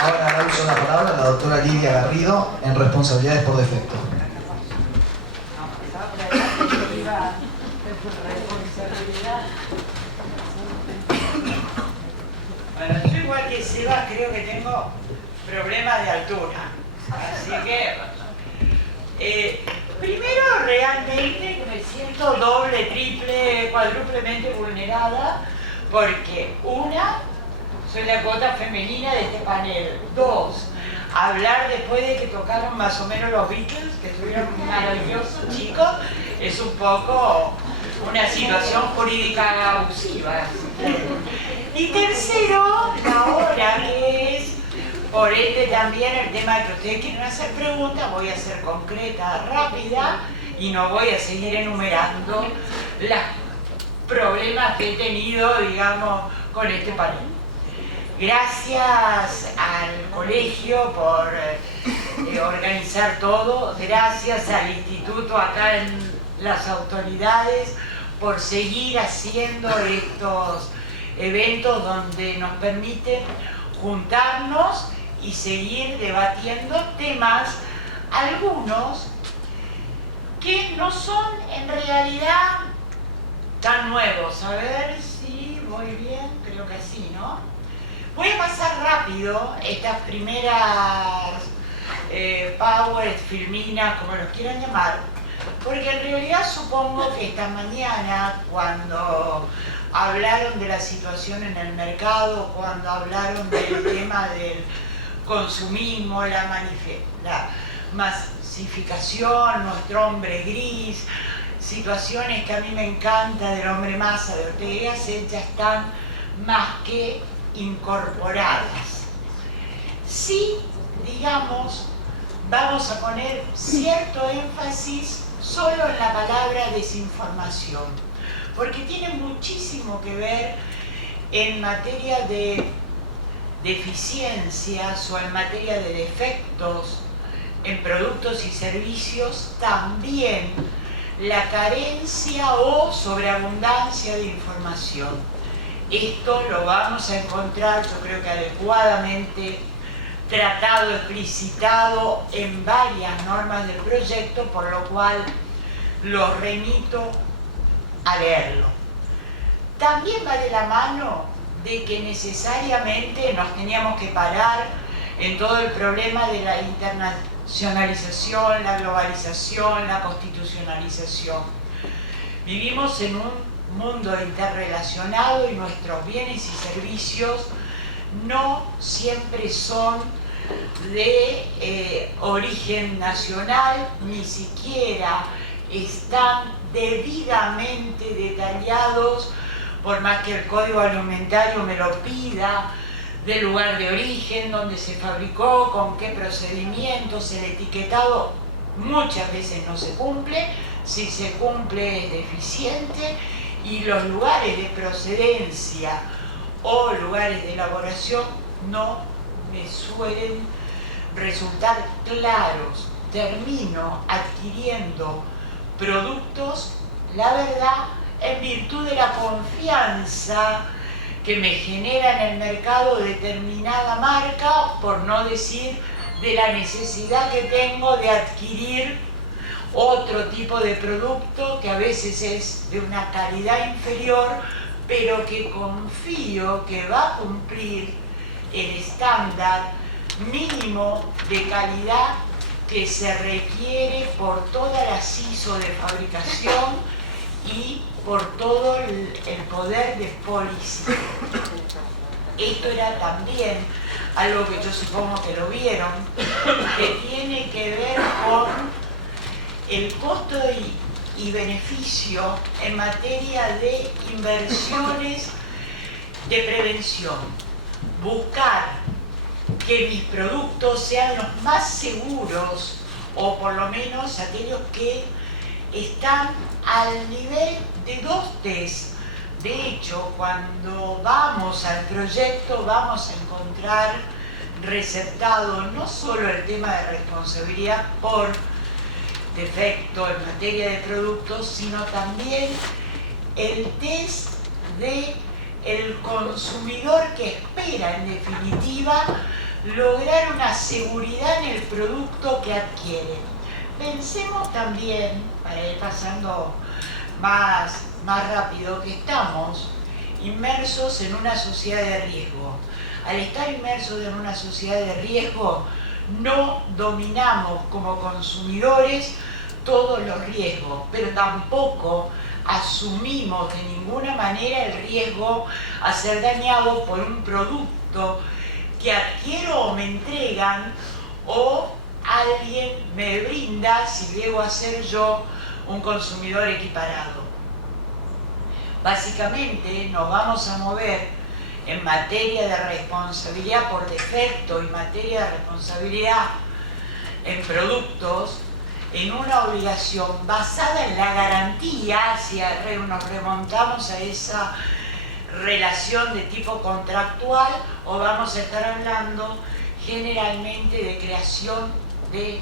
Ahora da uso la palabra a la doctora Lidia Garrido en responsabilidades por defecto. Bueno, yo igual que Seba creo que tengo problemas de altura. Así que, primero realmente me siento doble, triple, cuádruplemente vulnerada porque soy la cuota femenina de este panel. 2, hablar después de que tocaron más o menos los Beatles, que estuvieron maravillosos, chicos, es un poco una situación jurídica abusiva. Y tercero, la hora, que es por ende también el tema de que ustedes quieren hacer preguntas, voy a ser concreta, rápida, y no voy a seguir enumerando los problemas que he tenido, digamos, con este panel. Gracias al colegio por organizar todo. Gracias al instituto, acá en las autoridades, por seguir haciendo estos eventos donde nos permiten juntarnos y seguir debatiendo temas, algunos que no son en realidad tan nuevos. A ver si voy bien, creo que sí, ¿no? Voy a pasar rápido estas primeras powers, filminas, como los quieran llamar, porque en realidad supongo que esta mañana, cuando hablaron de la situación en el mercado, cuando hablaron del tema del consumismo, la masificación, nuestro hombre gris, situaciones que a mí me encanta del hombre masa de Ortega y Gasset, ya están más que incorporadas. Sí, digamos, vamos a poner cierto énfasis solo en la palabra desinformación, porque tiene muchísimo que ver en materia de deficiencias o en materia de defectos en productos y servicios, también la carencia o sobreabundancia de información. Esto lo vamos a encontrar, yo creo que adecuadamente tratado, explicitado en varias normas del proyecto, por lo cual los remito a leerlo. También va de la mano de que necesariamente nos teníamos que parar en todo el problema de la internacionalización, la globalización, la constitucionalización. Vivimos en un mundo interrelacionado y nuestros bienes y servicios no siempre son de origen nacional, ni siquiera están debidamente detallados, por más que el código alimentario me lo pida, del lugar de origen, donde se fabricó, con qué procedimientos, el etiquetado muchas veces no se cumple, si se cumple es deficiente, y los lugares de procedencia o lugares de elaboración no me suelen resultar claros. Termino adquiriendo productos, la verdad, en virtud de la confianza que me genera en el mercado determinada marca, por no decir de la necesidad que tengo de adquirir otro tipo de producto que a veces es de una calidad inferior, pero que confío que va a cumplir el estándar mínimo de calidad que se requiere por todas las ISO de fabricación y por todo el poder de póliza. Esto era también algo que yo supongo que lo vieron, que tiene que ver con el costo y beneficio en materia de inversiones de prevención. Buscar que mis productos sean los más seguros, o por lo menos aquellos que están al nivel de 2 test. De hecho, cuando vamos al proyecto vamos a encontrar receptado no solo el tema de responsabilidad por defecto en materia de productos, sino también el test del consumidor que espera, en definitiva, lograr una seguridad en el producto que adquiere. Pensemos también, para ir pasando más rápido, que estamos inmersos en una sociedad de riesgo. Al estar inmersos en una sociedad de riesgo, no dominamos como consumidores todos los riesgos, pero tampoco asumimos de ninguna manera el riesgo a ser dañado por un producto que adquiero o me entregan o alguien me brinda si llego a ser yo un consumidor equiparado. Básicamente nos vamos a mover en materia de responsabilidad por defecto y materia de responsabilidad en productos en una obligación basada en la garantía, si nos remontamos a esa relación de tipo contractual, o vamos a estar hablando generalmente de creación de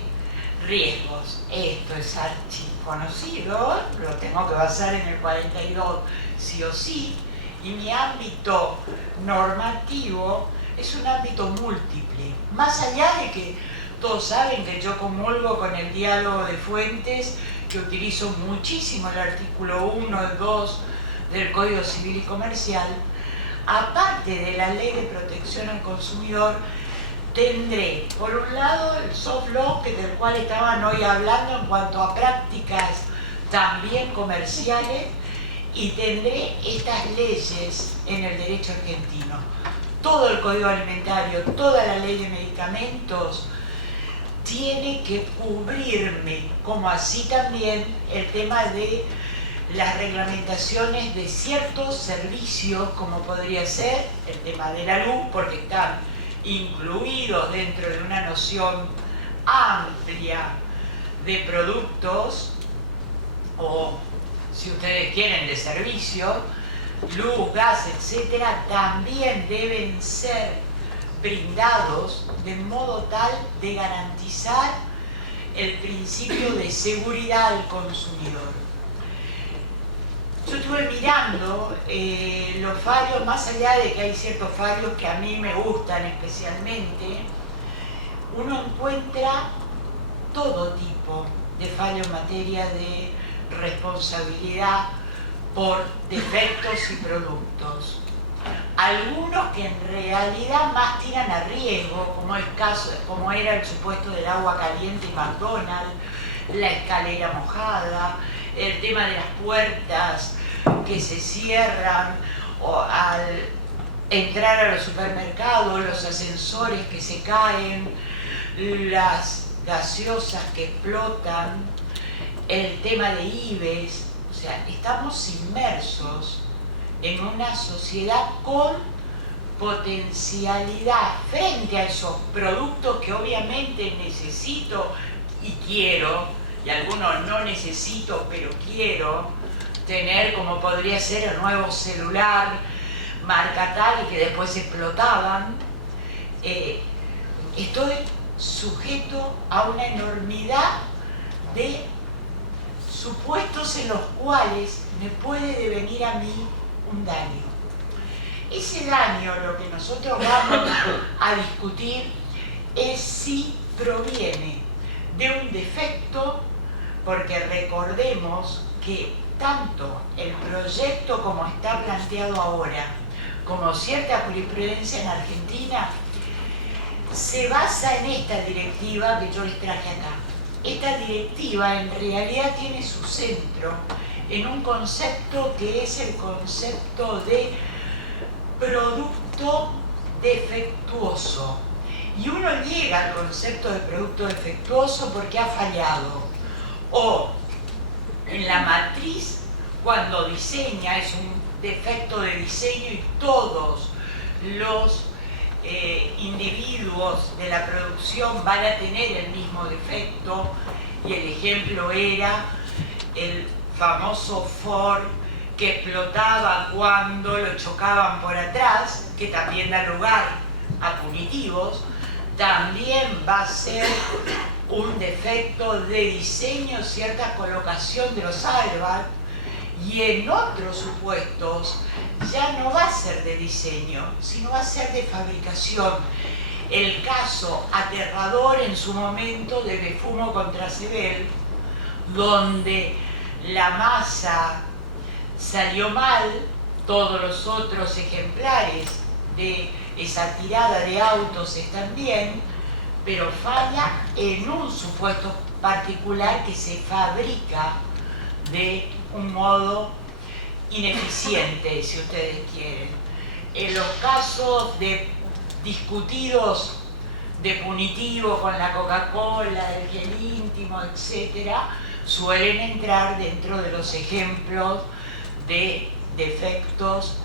riesgos. Esto es archiconocido, lo tengo que basar en el 42 sí o sí, y mi ámbito normativo es un ámbito múltiple. Más allá de que todos saben que yo comulgo con el diálogo de fuentes, que utilizo muchísimo el artículo 1 y 2 del Código Civil y Comercial, aparte de la Ley de Protección al Consumidor, tendré, por un lado, el soft law, del cual estaban hoy hablando en cuanto a prácticas también comerciales, y tendré estas leyes en el derecho argentino. Todo el Código Alimentario, toda la Ley de Medicamentos, tiene que cubrirme, como así también el tema de las reglamentaciones de ciertos servicios, como podría ser el tema de la luz, porque están incluidos dentro de una noción amplia de productos, o si ustedes quieren de servicios, luz, gas, etcétera, también deben ser brindados de modo tal de garantizar el principio de seguridad al consumidor. Yo estuve mirando los fallos, más allá de que hay ciertos fallos que a mí me gustan especialmente, uno encuentra todo tipo de fallos en materia de responsabilidad por defectos y productos. Algunos que en realidad más tiran a riesgo, como era el supuesto del agua caliente y McDonald's, la escalera mojada, el tema de las puertas que se cierran o al entrar a los supermercados, los ascensores que se caen, las gaseosas que explotan, el tema de IBES. O sea, estamos inmersos en una sociedad con potencialidad frente a esos productos que obviamente necesito y quiero, y algunos no necesito pero quiero tener, como podría ser el nuevo celular marca tal y que después explotaban. Estoy sujeto a una enormidad de supuestos en los cuales me puede devenir a mí un daño. Ese daño, lo que nosotros vamos a discutir es si proviene de un defecto, porque recordemos que tanto el proyecto como está planteado ahora, como cierta jurisprudencia en Argentina, se basa en esta directiva que yo les traje acá. Esta directiva en realidad tiene su centro en un concepto que es el concepto de producto defectuoso. Y uno llega al concepto de producto defectuoso porque ha fallado. O en la matriz, cuando diseña, es un defecto de diseño y todos los individuos de la producción van a tener el mismo defecto, y el ejemplo era el famoso Ford que explotaba cuando lo chocaban por atrás, que también da lugar a punitivos. También va a ser un defecto de diseño cierta colocación de los airbags, y en otros supuestos ya no va a ser de diseño, sino va a ser de fabricación. El caso aterrador en su momento de Befumo contra Sebel, donde la masa salió mal, todos los otros ejemplares de esa tirada de autos están bien, pero falla en un supuesto particular que se fabrica de un modo ineficiente, si ustedes quieren. En los casos de discutidos de punitivo con la Coca-Cola, el gel íntimo, etc., suelen entrar dentro de los ejemplos de defectos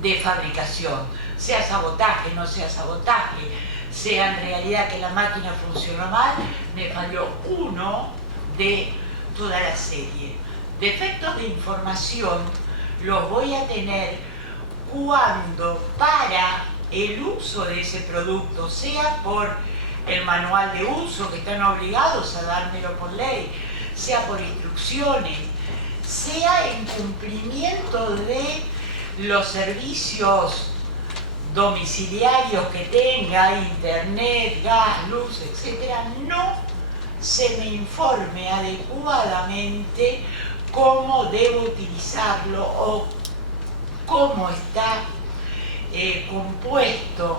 de fabricación, sea sabotaje, no sea sabotaje, sea en realidad que la máquina funcionó mal, me falló uno de toda la serie. Defectos de información los voy a tener cuando para el uso de ese producto, sea por el manual de uso, que están obligados a dármelo por ley, sea por instrucciones, sea en cumplimiento de los servicios domiciliarios que tenga, internet, gas, luz, etcétera, no se me informe adecuadamente cómo debo utilizarlo o cómo está compuesto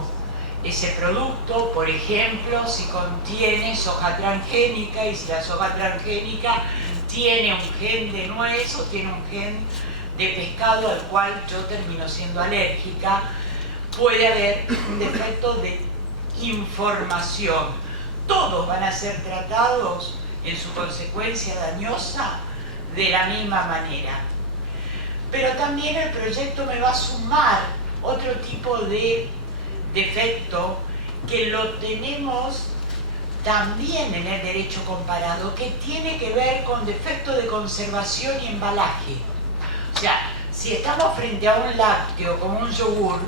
ese producto, por ejemplo, si contiene soja transgénica y si la soja transgénica tiene un gen de nuez o tiene un gen de pescado al cual yo termino siendo alérgica, puede haber un defecto de información. Todos van a ser tratados en su consecuencia dañosa de la misma manera. Pero también el proyecto me va a sumar otro tipo de defecto que lo tenemos también en el derecho comparado, que tiene que ver con defecto de conservación y embalaje. O sea, si estamos frente a un lácteo como un yogur,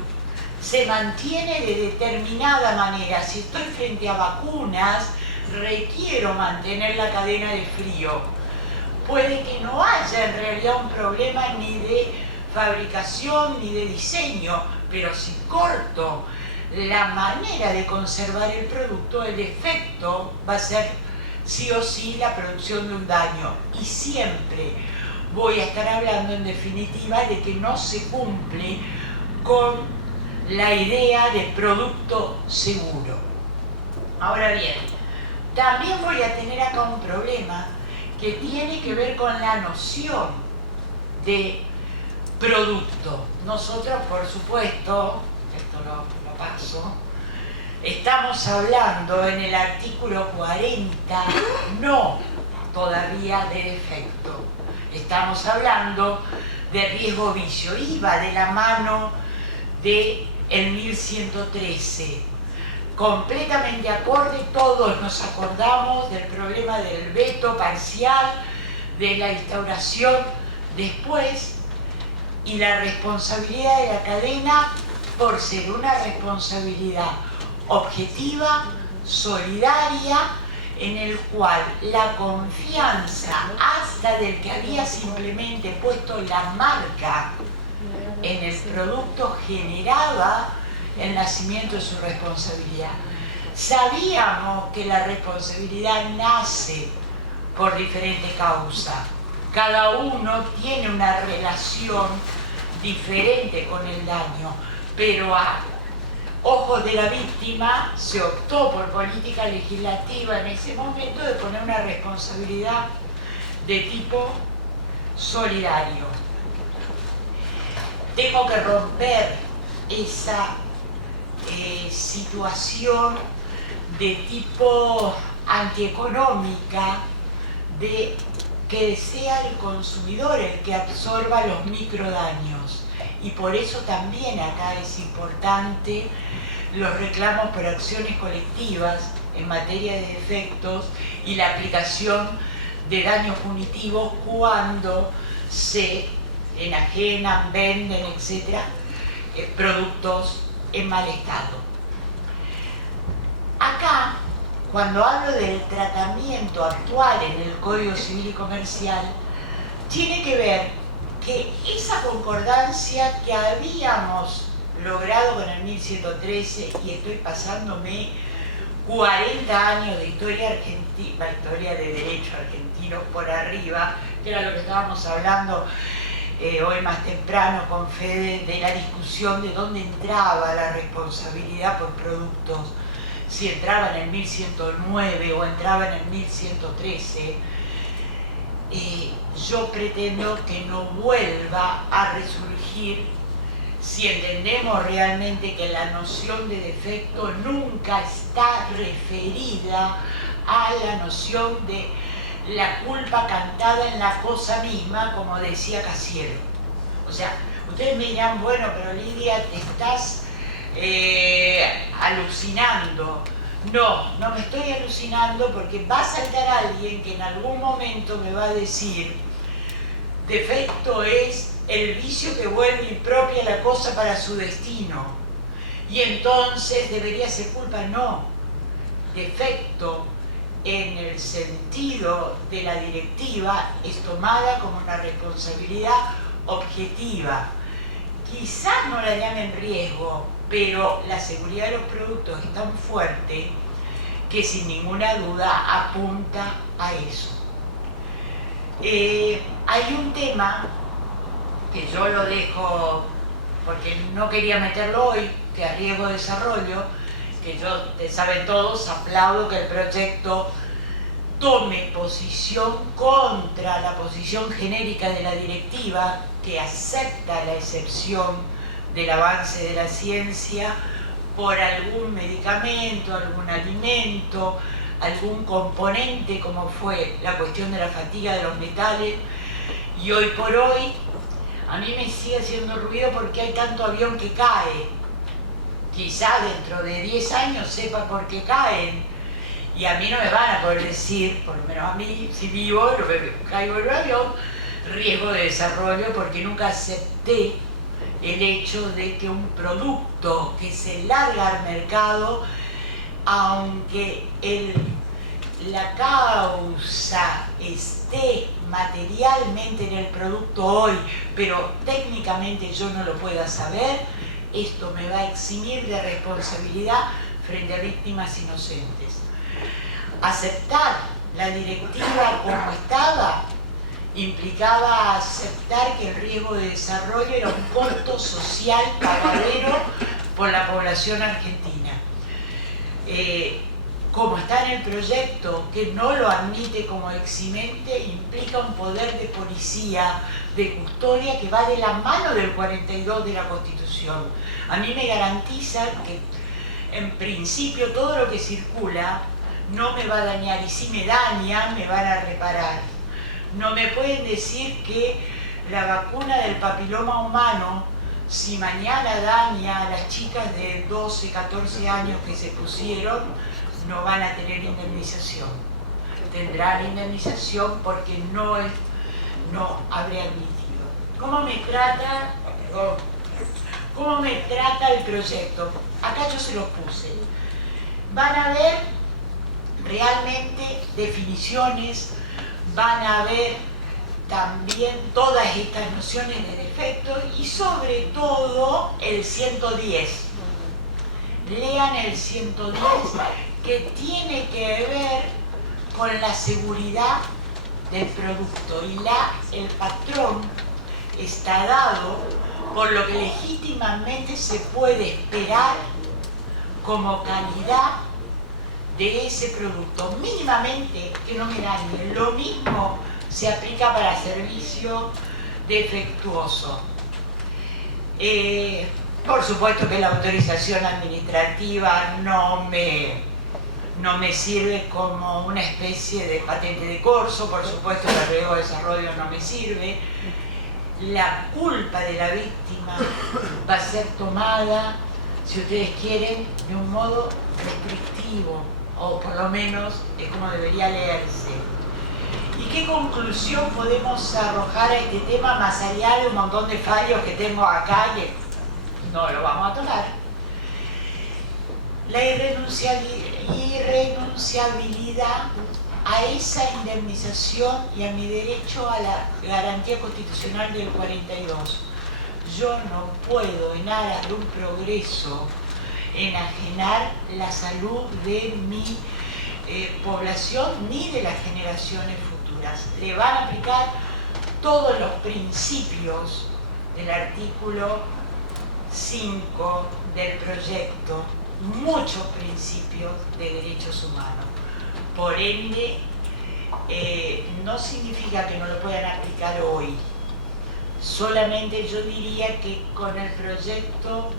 se mantiene de determinada manera. Si estoy frente a vacunas, requiero mantener la cadena de frío. Puede que no haya en realidad un problema ni de fabricación ni de diseño, pero si corto la manera de conservar el producto, el efecto va a ser sí o sí la producción de un daño. Y siempre voy a estar hablando en definitiva de que no se cumple con la idea de producto seguro. Ahora bien, también voy a tener acá un problema que tiene que ver con la noción de producto. Nosotros, por supuesto, esto lo paso, estamos hablando en el artículo 40, no todavía de defecto. Estamos hablando de riesgo vicio. Iba de la mano del 1113. Completamente acorde, todos nos acordamos del problema del veto parcial, de la instauración después y la responsabilidad de la cadena por ser una responsabilidad objetiva, solidaria, en el cual la confianza hasta del que había simplemente puesto la marca en el producto generaba el nacimiento de su responsabilidad. Sabíamos que la responsabilidad nace por diferente causa. Cada uno tiene una relación diferente con el daño, pero a ojos de la víctima se optó por política legislativa en ese momento de poner una responsabilidad de tipo solidario. Tengo que romper esa situación de tipo antieconómica, de que sea el consumidor el que absorba los microdaños. Y por eso también acá es importante los reclamos por acciones colectivas en materia de defectos y la aplicación de daños punitivos cuando se enajenan, venden, etc., productos en mal estado. Acá, cuando hablo del tratamiento actual en el Código Civil y Comercial, tiene que ver que esa concordancia que habíamos logrado con el 1113, y estoy pasándome 40 años de historia argentina, historia de derecho argentino por arriba, que era lo que estábamos hablando hoy más temprano con Fede, de la discusión de dónde entraba la responsabilidad por productos, si entraba en el 1109 o entraba en el 1113. Yo pretendo que no vuelva a resurgir si entendemos realmente que la noción de defecto nunca está referida a la noción de la culpa cantada en la cosa misma, como decía Casiero. O sea, ustedes me dirán, bueno, pero Lidia, te estás alucinando. No, no me estoy alucinando, porque va a saltar alguien que en algún momento me va a decir: defecto es el vicio que vuelve impropia la cosa para su destino, y entonces debería ser culpa. No, defecto en el sentido de la directiva es tomada como una responsabilidad objetiva. Quizás no la llamen riesgo, pero la seguridad de los productos es tan fuerte que sin ninguna duda apunta a eso. Hay un tema que yo lo dejo porque no quería meterlo hoy, que es riesgo de desarrollo, que yo, saben todos, aplaudo que el proyecto tome posición contra la posición genérica de la directiva, que acepta la excepción del avance de la ciencia por algún medicamento, algún alimento, algún componente, como fue la cuestión de la fatiga de los metales. Y hoy por hoy a mí me sigue haciendo ruido porque hay tanto avión que cae. Quizá dentro de 10 años sepa por qué caen, y a mí no me van a poder decir, por lo menos a mí, si vivo, caigo en un avión, riesgo de desarrollo, porque nunca acepté el hecho de que un producto que se larga al mercado, aunque la causa esté materialmente en el producto hoy, pero técnicamente yo no lo pueda saber, esto me va a eximir de responsabilidad frente a víctimas inocentes. Aceptar la directiva como estaba implicaba aceptar que el riesgo de desarrollo era un costo social pagadero por la población argentina. Como está en el proyecto, que no lo admite como eximente, implica un poder de policía, de custodia, que va de la mano del 42 de la Constitución. A mí me garantiza que, en principio, todo lo que circula no me va a dañar, y si me daña, me van a reparar. No me pueden decir que la vacuna del papiloma humano, si mañana daña a las chicas de 12, 14 años que se pusieron, no van a tener indemnización. Tendrán indemnización porque no habré admitido. ¿Cómo me trata? Perdón. ¿Cómo me trata el proyecto? Acá yo se los puse. Van a ver realmente definiciones, van a ver también todas estas nociones de defecto y sobre todo el 110. Lean el 110, que tiene que ver con la seguridad del producto, y el patrón está dado por lo que legítimamente se puede esperar como calidad de ese producto, mínimamente que no me dañe. Lo mismo se aplica para servicio defectuoso. Por supuesto que la autorización administrativa no me sirve como una especie de patente de corso, por supuesto que el riesgo de desarrollo no me sirve. La culpa de la víctima va a ser tomada, si ustedes quieren, de un modo restrictivo, o por lo menos es como debería leerse. ¿Y qué conclusión podemos arrojar a este tema más allá de un montón de fallos que tengo acá que no lo vamos a tocar? La irrenunciabilidad a esa indemnización y a mi derecho a la garantía constitucional del 42. Yo no puedo, en aras de un progreso, enajenar la salud de mi población ni de las generaciones futuras. Le van a aplicar todos los principios del artículo 5 del proyecto, muchos principios de derechos humanos. Por ende, no significa que no lo puedan aplicar hoy. Solamente yo diría que con el proyecto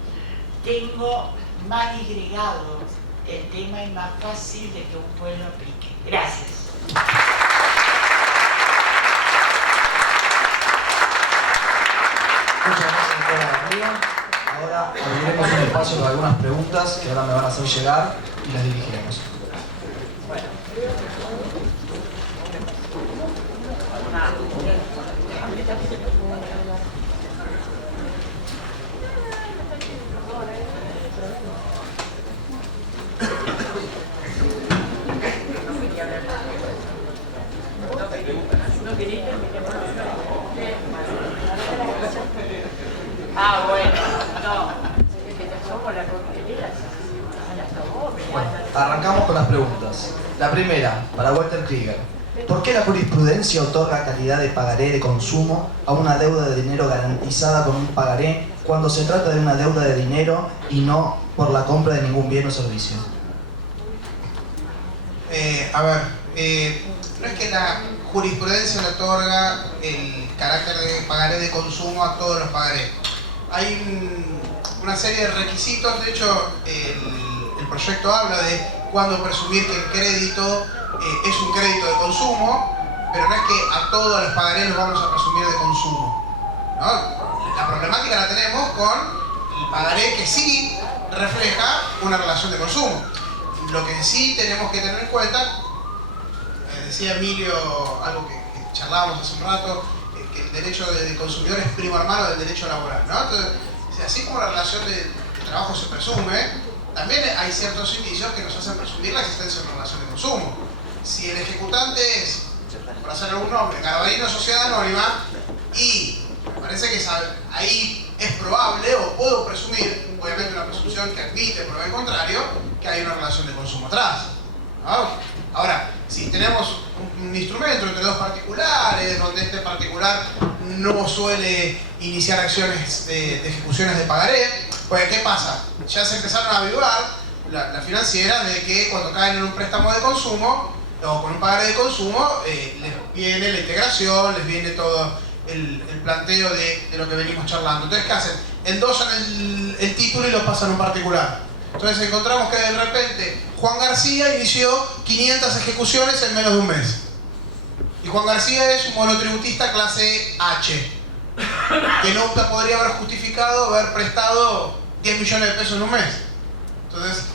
tengo más disgregado el tema y más fácil de que un pueblo aplique. Gracias. Muchas gracias, doctora Garriga. Ahora abriremos un espacio para algunas preguntas que ahora me van a hacer llegar y las dirigiremos. Ah, bueno, no. Somos la coctelera, se las tomó, pero Bueno, arrancamos con las preguntas. La primera, para Walter Krieger. ¿Por qué la jurisprudencia otorga calidad de pagaré de consumo a una deuda de dinero garantizada con un pagaré cuando se trata de una deuda de dinero y no por la compra de ningún bien o servicio? No es que la jurisprudencia le otorga el carácter de pagaré de consumo a todos los pagarés. Hay una serie de requisitos, de hecho el proyecto habla de cuándo presumir que el crédito es un crédito de consumo, pero no es que a todos los pagarés los vamos a presumir de consumo, ¿no? La problemática la tenemos con el pagaré que sí refleja una relación de consumo. Lo que sí tenemos que tener en cuenta, decía Emilio algo que charlábamos hace un rato, que el derecho del consumidor es primo hermano del derecho laboral, ¿no? Entonces, así como la relación de trabajo se presume, también hay ciertos indicios que nos hacen presumir la existencia de una relación de consumo. Si el ejecutante es, por hacer algún nombre, Garbarino Sociedad Anónima, y me parece que ahí es probable, o puedo presumir, obviamente una presunción que admite por el contrario, que hay una relación de consumo atrás, ¿no? Ahora, si tenemos un instrumento entre dos particulares, donde este particular no suele iniciar acciones de ejecuciones de pagaré, pues ¿qué pasa? Ya se empezaron a avivar las financieras de que cuando caen en un préstamo de consumo o con un pagaré de consumo, les viene la integración, les viene todo el planteo de lo que venimos charlando. Entonces, ¿qué hacen? Endosan el título y lo pasan a un particular. Entonces encontramos que de repente Juan García inició 500 ejecuciones en menos de un mes. Y Juan García es un monotributista clase H, que nunca podría haber justificado haber prestado 10 millones de pesos en un mes. Entonces,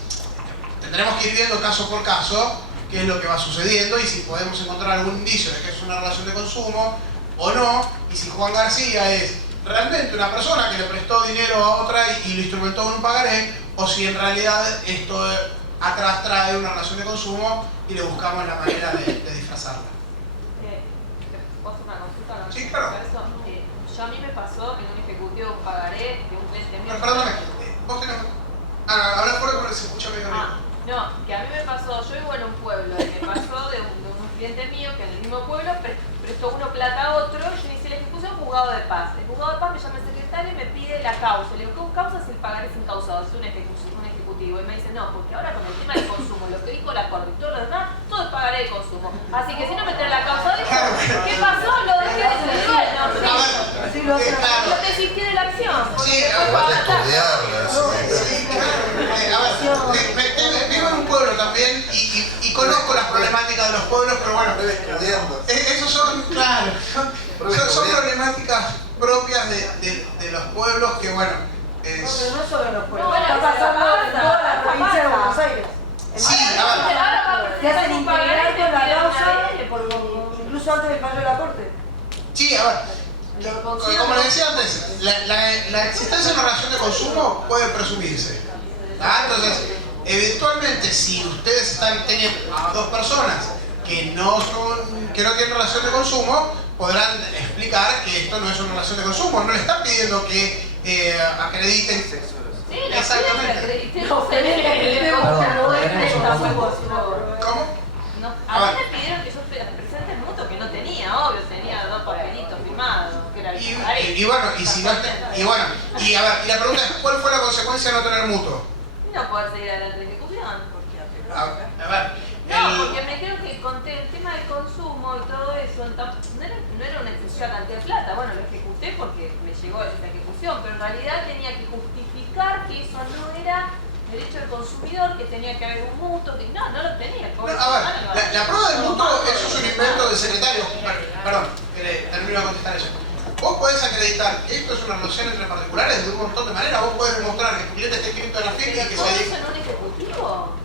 tendremos que ir viendo caso por caso qué es lo que va sucediendo y si podemos encontrar algún indicio de que es una relación de consumo o no, y si Juan García es realmente una persona que le prestó dinero a otra y lo instrumentó en un pagaré, o si en realidad esto atrás trae una relación de consumo y le buscamos la manera de disfrazarla. ¿Puedo hacer una consulta? ¿No? Sí, claro. Yo a mí me pasó en un ejecutivo de un pagaré de un cliente mío. Perdóname, vos tenés... habla fuerte porque se escucha medio bien. No, que a mí me pasó, yo vivo en un pueblo y me pasó de un cliente mío que en el mismo pueblo prestó uno plata a otro y yo inicié la ejecución juzgado de paz. El juzgado de paz me llama el secretario y me pide la causa. Le digo, ¿qué causa si el pagaré es incausado? Es un ejecutivo. Y me dice, no, porque ahora con el tema del consumo, lo que dijo la corte y todo lo demás, todo es pagaré de consumo. Así que si no me trae la causa, dijo, ¿qué pasó? Lo dejé de su dueño. Lo desistí de la acción. Sí, vivo en un pueblo también y conozco las problemáticas de los pueblos, pero bueno, esos son, claro, son problemáticas propias de los pueblos que, bueno, pero no es solo los pueblos, No, está pasando en toda la provincia de Buenos Aires. sí, a ver, Te hacen integrar con la causa, incluso antes del fallo de la corte. sí, a ver, como les decía antes, la existencia de una relación de consumo puede presumirse. Entonces, eventualmente, si ustedes están teniendo a dos personas que no tienen relación de consumo, podrán explicar que esto no es una relación de consumo. No le están pidiendo que acrediten. Sí, no exactamente. acreditemos ¿Cómo? No, a mí me pidieron que yo presente el mutuo que no tenía, obvio, tenía dos papelitos firmados, que era el pagaré. Y bueno, y si no y a ver, y la pregunta es, ¿cuál fue la consecuencia de no tener mutuo? No poder seguir adelante de ejecución, porque A ver, no, porque me creo que conté el tema del consumo y todo eso, no era una excesiva cantidad de plata, bueno, lo ejecuté porque me llegó esa ejecución, pero en realidad tenía que justificar que eso no era derecho del consumidor, que tenía que haber un mutuo, que no lo tenía. a ver, la prueba del mutuo, eso es un invento del secretario. Perdón, termino de contestar eso. Vos podés acreditar que esto es una relación entre particulares de un montón de maneras. Vos podés demostrar que tu cliente está inscrito en la firma y que ¿Todo se eso en un ejecutivo?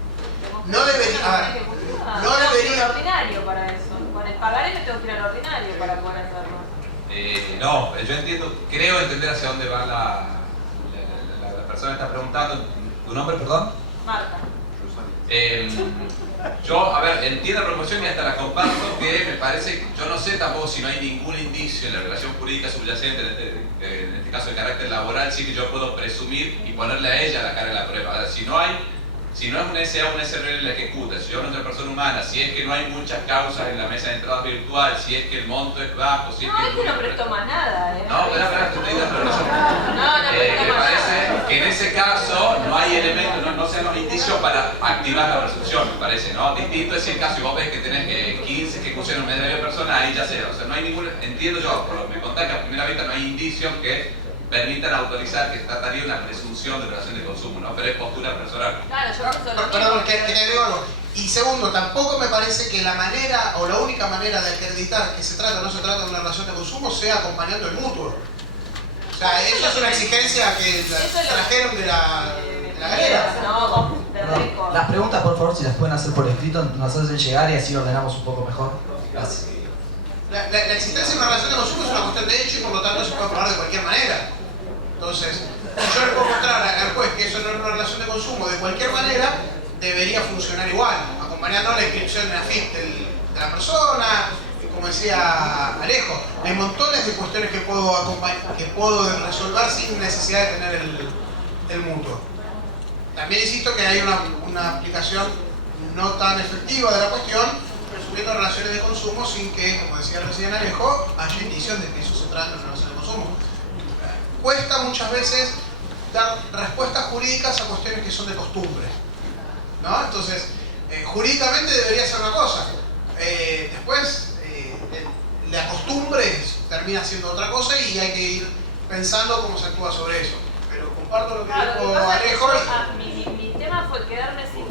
No debería, a ver, no debería. Ir al ordinario para eso. Con el pagaré me tengo que ir al ordinario para poder hacerlo. No, yo creo entender hacia dónde va la persona que está preguntando. ¿Tu nombre, perdón? Marta. Yo, a ver, entiendo la proporción y hasta la comparto, que me parece, yo no sé tampoco si no hay ningún indicio en la relación jurídica subyacente, en este caso de carácter laboral, sí que yo puedo presumir y ponerle a ella la cara de la prueba. Ahora, si no es una SA o una SRL la que ejecuta, si yo no soy persona humana, si es que no hay muchas causas en la mesa de entrada virtual, si es que el monto es bajo, si es No, es que no prestó más nada, No, espera, te estoy dando razón. No, Me parece que en ese caso no hay elementos, no sean los indicios para activar la presunción, me parece, ¿no? Distinto es el caso, y vos ves que tenés 15 ejecuciones en medio de persona, ahí ya sé, o sea, no hay ningún, entiendo yo, por lo que me contás que a primera vista no hay indicios que permitan autorizar que trataría una presunción de relación de consumo, ¿no? Pero es postura personal. Claro, yo pienso lo Perdón, mismo. que agrego algo. Y segundo, tampoco me parece que la manera o la única manera de acreditar que se trata o no se trata de una relación de consumo sea acompañando el mutuo. O sea, eso es una exigencia que trajeron de la galera. No, de récord. Las preguntas, por favor, si las pueden hacer por escrito, nos hacen llegar y así ordenamos un poco mejor. Gracias. La existencia de una relación de consumo es una cuestión de hecho y por lo tanto se puede probar de cualquier manera. Entonces, si yo le puedo mostrar al juez que eso no es una relación de consumo de cualquier manera, debería funcionar igual, acompañando la inscripción en la FIP de la persona, como decía Alejo. Hay montones de cuestiones que puedo resolver sin necesidad de tener el mutuo. También insisto que hay una aplicación no tan efectiva de la cuestión, resolviendo relaciones de consumo sin que, como decía recién Alejo, haya indicios de que eso se trata de una relación de consumo. Cuesta muchas veces dar respuestas jurídicas a cuestiones que son de costumbre, ¿no? Entonces, jurídicamente debería ser una cosa. Después, la costumbre termina siendo otra cosa y hay que ir pensando cómo se actúa sobre eso. Pero comparto lo que dijo Alejo. Mi tema fue quedarme sin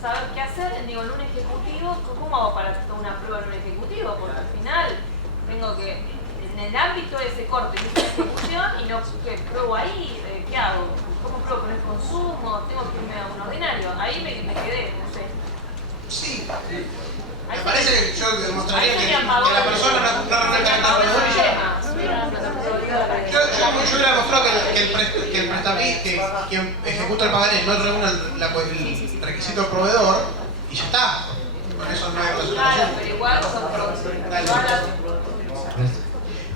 saber qué hacer. Digo, en un ejecutivo, ¿cómo hago para hacer una prueba en un ejecutivo? Porque al final tengo que, en el ámbito de ese corte, que es la ejecución, y no que pruebo ahí, ¿qué hago? ¿Cómo pruebo con el consumo? ¿Tengo que irme a un ordinario? Ahí me quedé, no sé. Sí. Me parece que yo demostraría que la persona no yo hubiera mostrado que el prestamista, que quien ejecuta el pagaré no reúne el requisito del proveedor y ya está. Con eso no hay relación de Claro, consumo. pero igual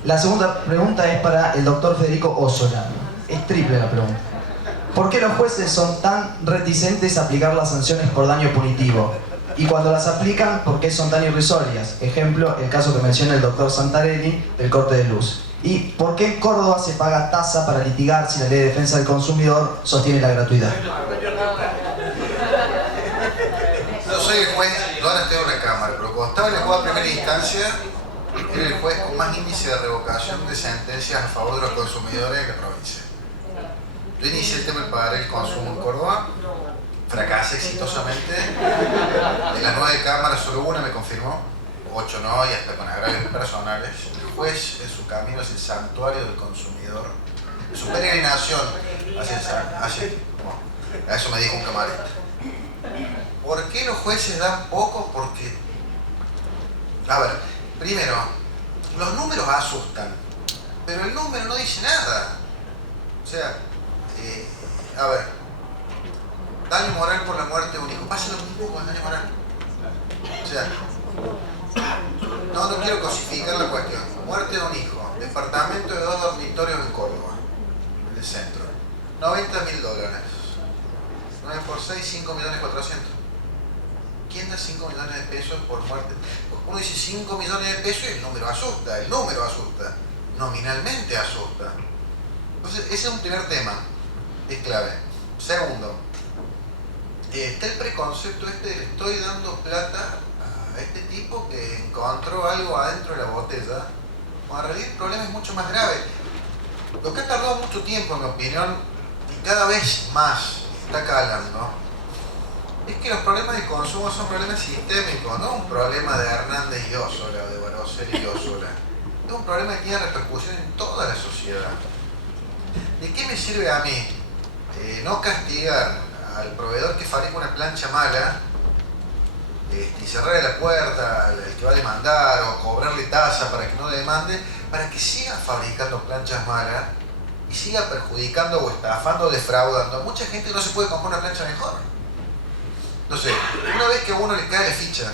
La segunda pregunta es para el doctor Federico Ossola. Es triple la pregunta. ¿Por qué los jueces son tan reticentes a aplicar las sanciones por daño punitivo? Y cuando las aplican, ¿por qué son tan irrisorias? Ejemplo, el caso que menciona el doctor Santarelli del corte de luz. ¿Y por qué en Córdoba se paga tasa para litigar si la ley de defensa del consumidor sostiene la gratuidad? Yo soy el juez, yo ahora estoy en una cámara, pero cuando estaba en el juez de primera instancia, era el juez con más índice de revocación de sentencias a favor de los consumidores de la provincia. Yo inicié el tema del pagar el consumo en Córdoba, fracasé exitosamente. De las 9 cámaras, solo una me confirmó, 8 no, y hasta con agravios personales. El juez en su camino hacia el santuario del consumidor, en su peregrinación a eso me dijo un camarero. ¿Por qué los jueces dan poco? Porque, a ver, primero, los números asustan, pero el número no dice nada. O sea, a ver, daño moral por la muerte de un hijo. Pasa lo mismo con el daño moral. O sea, no quiero cosificar la cuestión. Muerte de un hijo, departamento de 2 dormitorios en Córdoba, en el centro. $90.000. 9 por 6, 5.400.000. ¿Quién da 5 millones de pesos por muerte? Porque uno dice 5 millones de pesos y el número asusta, nominalmente asusta. Entonces, ese es un primer tema, es clave. Segundo, está el preconcepto de le estoy dando plata a este tipo que encontró algo adentro de la botella. Cuando en realidad el problema es mucho más grave. Lo que ha tardado mucho tiempo, en mi opinión, y cada vez más está calando, es que los problemas de consumo son problemas sistémicos, no un problema de Hernández y Ossola, o de Barosel y Ossola. Es un problema que tiene repercusión en toda la sociedad. ¿De qué me sirve a mí no castigar al proveedor que fabrica una plancha mala y cerrarle la puerta al que va a demandar o cobrarle tasa para que no demande, para que siga fabricando planchas malas y siga perjudicando o estafando o defraudando a mucha gente que no se puede comprar una plancha mejor? Entonces, una vez que a uno le cae la ficha,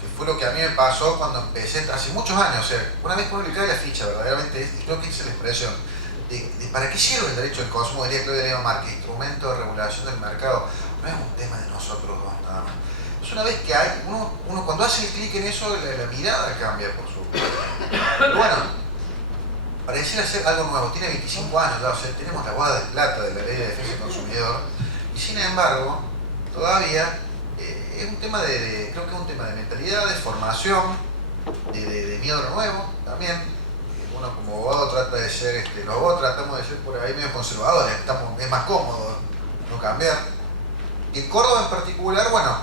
que fue lo que a mí me pasó cuando empecé, hace muchos años, o sea, una vez que a uno le cae la ficha, verdaderamente, y creo que esa es la expresión, de para qué sirve el derecho al consumo, diría Claudia Leo Márquez, instrumento de regulación del mercado, no es un tema de nosotros dos, nada más. Es una vez que hay, uno cuando hace el clic en eso, la mirada cambia, por supuesto. Pero bueno, pareciera ser algo nuevo, tiene 25 años ya, o sea, tenemos la boda de plata de la Ley de Defensa del Consumidor, y sin embargo, todavía es un tema creo que es un tema de mentalidad, de formación, de miedo a lo nuevo también. Uno como abogado trata de ser, los abogados tratamos de ser por ahí medio conservadores, es más cómodo no cambiar. Y en Córdoba en particular, bueno,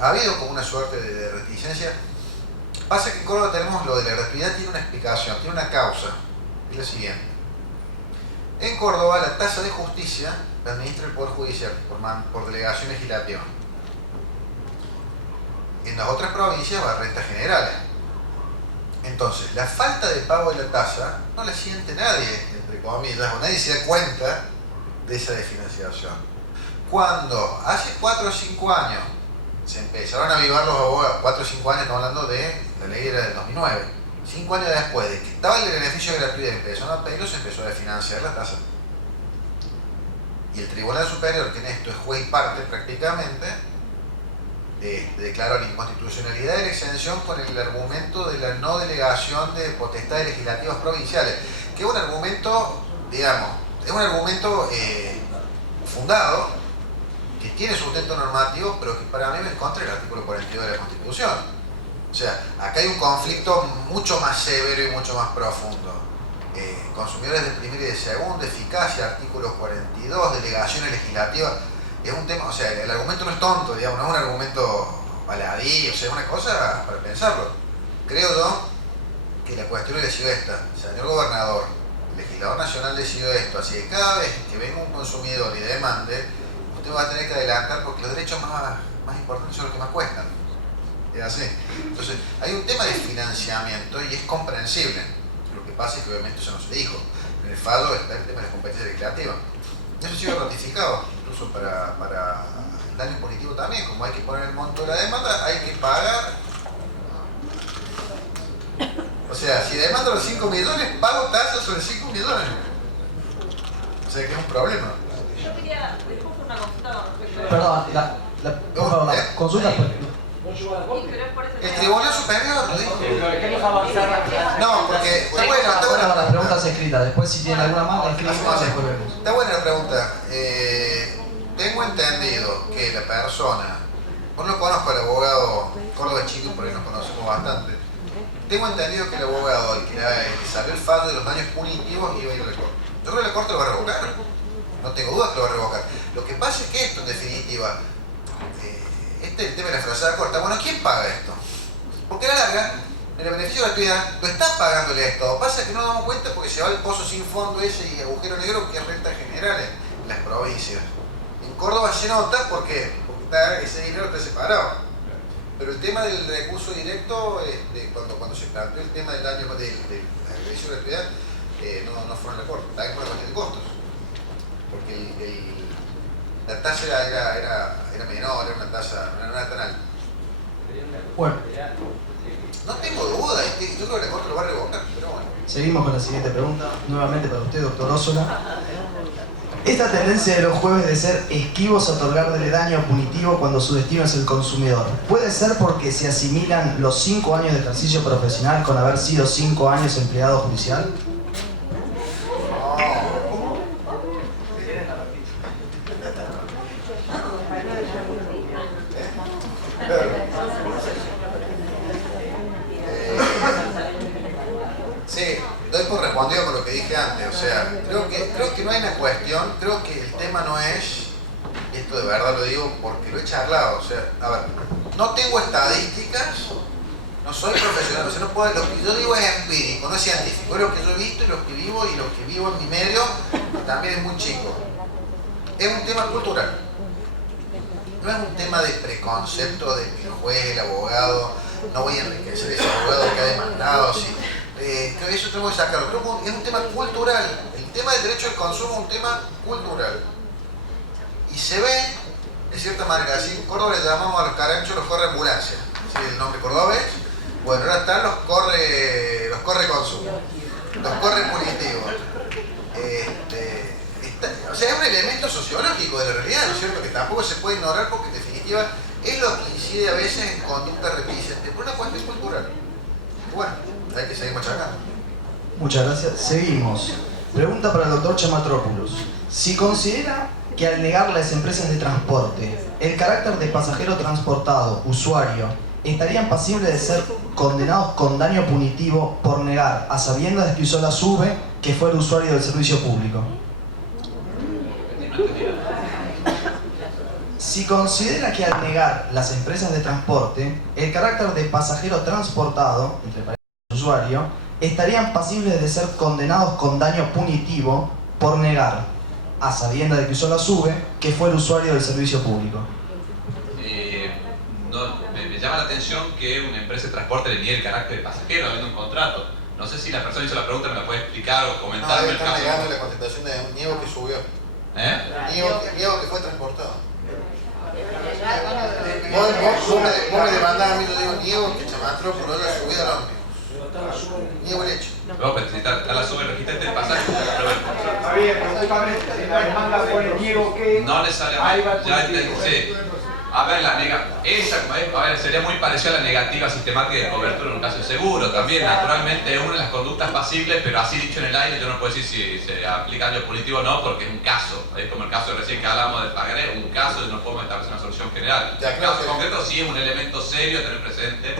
ha habido como una suerte de reticencia. Pasa que en Córdoba tenemos lo de la gratuidad, tiene una explicación, tiene una causa, es la siguiente. En Córdoba la tasa de justicia la administra el Poder Judicial por delegación legislativa. En las otras provincias va a rentas generales. Entonces, la falta de pago de la tasa no la siente nadie, entre comillas, o nadie se da cuenta de esa desfinanciación. Cuando hace 4 o 5 años se empezaron a avivar los abogados, 4 o 5 años, estamos hablando de, la ley era del 2009, 5 años después de que estaba el beneficio de gratuidad y empezaron a pedirlo, se empezó a desfinanciar la tasa. Y el Tribunal Superior, que en esto es juez y parte prácticamente, declaró la inconstitucionalidad de la exención con el argumento de la no delegación de potestades legislativas provinciales, que es un argumento, digamos, es un argumento fundado, que tiene sustento normativo, pero que para mí me encontra el artículo 42 de la Constitución. O sea, acá hay un conflicto mucho más severo y mucho más profundo. Consumidores de primera y de segunda, eficacia, artículo 42, delegaciones legislativas. Es un tema, o sea, el argumento no es tonto, digamos, no es un argumento baladí, o sea, es una cosa para pensarlo. Creo yo que la cuestión ha sido esta. Señor gobernador, el legislador nacional decidió esto, así que cada vez que venga un consumidor y demande, usted va a tener que adelantar porque los derechos más importantes son los que más cuestan. Es así. Entonces, hay un tema de financiamiento y es comprensible. Lo que pasa es que obviamente eso no se dijo. En el fallo está el tema de las competencias legislativas. Eso ha sido ratificado, incluso para el daño punitivo también. Como hay que poner el monto de la demanda, hay que pagar. O sea, si demando los 5 millones, pago tasas sobre 5 millones. O sea que es un problema. Yo quería una consulta con respecto a... Perdón, la consulta... Sí, pero es por eso que... El Tribunal Superior lo dijo. Queremos avanzar. No, porque está buena, Está buena las preguntas escritas, después si tiene alguna más, la escribimos y después vemos. Está buena la pregunta. Tengo entendido que la persona, yo no conozco al abogado Córdoba Chico y por ahí nos conocemos bastante. Tengo entendido que el abogado al que salió el fallo de los daños punitivos iba a ir a la corte. Yo creo que la corte lo va a revocar. No tengo duda que lo va a revocar. Lo que pasa es que esto, en definitiva, este es el tema de la frazada corta. Bueno, ¿quién paga esto? Porque a la larga, el beneficio de gratuidad lo está pagando el Estado. Pasa que no nos damos cuenta porque se va el pozo sin fondo ese y agujero negro que es renta general en las provincias. En Córdoba se nota, ¿por qué? Porque ese dinero está separado. Pero el tema del recurso directo, cuando se planteó el tema del daño del beneficio de gratuidad, no fueron a la corte, también por la cuestión de costos. Porque la tasa era menor, era una tasa, no era tan alta. Bueno, No tengo duda, yo creo que la corte lo va a revocar, pero bueno. seguimos con la siguiente pregunta, nuevamente para usted, doctor Ossola. Esta tendencia de los jueves de ser esquivos a otorgarle daño punitivo cuando su destino es el consumidor, ¿puede ser porque se asimilan los 5 años de ejercicio profesional con haber sido 5 años empleado judicial? Sí, doy por respondido con lo que dije antes, o sea, creo que no hay una cuestión, creo que el tema no es, y esto de verdad lo digo porque lo he charlado, o sea, a ver, no tengo estadísticas, no soy profesional, o sea, no puedo, lo que yo digo es empírico, no es científico, es lo que yo he visto y lo que vivo en mi medio, que también es muy chico. Es un tema cultural, no es un tema de preconcepto de que el juez, el abogado, no voy a enriquecer a ese abogado que ha demandado, sí. Eso tengo que sacarlo. Creo que es un tema cultural. El tema del derecho al consumo es un tema cultural. Y se ve de cierta manera. Así en Córdoba le llamamos a los caranchos los corre ambulancia, ¿sí? El nombre cordobés. Bueno, ahora están los corre consumo, los corre punitivos. O sea, es un elemento sociológico de la realidad, ¿no es cierto? Que tampoco se puede ignorar porque en definitiva es lo que incide a veces en conducta reticente por una cuestión cultural. Y bueno, hay que seguir machacando. Muchas gracias. Seguimos. Pregunta para el doctor Chamatrópulos. Si considera que al negar las empresas de transporte el carácter de pasajero transportado, usuario, estarían pasibles de ser condenados con daño punitivo por negar, a sabiendas de que usó la SUBE, que fue el usuario del servicio público. Si considera que al negar las empresas de transporte el carácter de pasajero transportado, entre paréntesis usuario, estarían pasibles de ser condenados con daño punitivo por negar, a sabiendas de que usó la SUBE, que fue el usuario del servicio público. Me llama la atención que una empresa de transporte le niegue el carácter de pasajero habiendo un contrato. No sé si la persona hizo la pregunta, me la puede explicar o comentar. No, están negando la contestación de un Niego que subió. Niego que fue transportado. Vos me demandás a mí, yo digo Niego que Chamatrópulos la subida al ómnibus. Niego el hecho. Luego, pero está la SUBE registrante del pasaje. Está bien, pero justamente si la demanda pone Niego que... No necesariamente, ya entendí. A ver, sería muy parecido a la negativa sistemática de cobertura en un caso de seguro. También, naturalmente, es una de las conductas pasibles, pero así dicho en el aire, yo no puedo decir si se aplica daño punitivo o no, porque es un caso. Es como el caso recién que hablamos del pagaré, un caso y no podemos establecer una solución general. En el caso concreto sí es un elemento serio a tener presente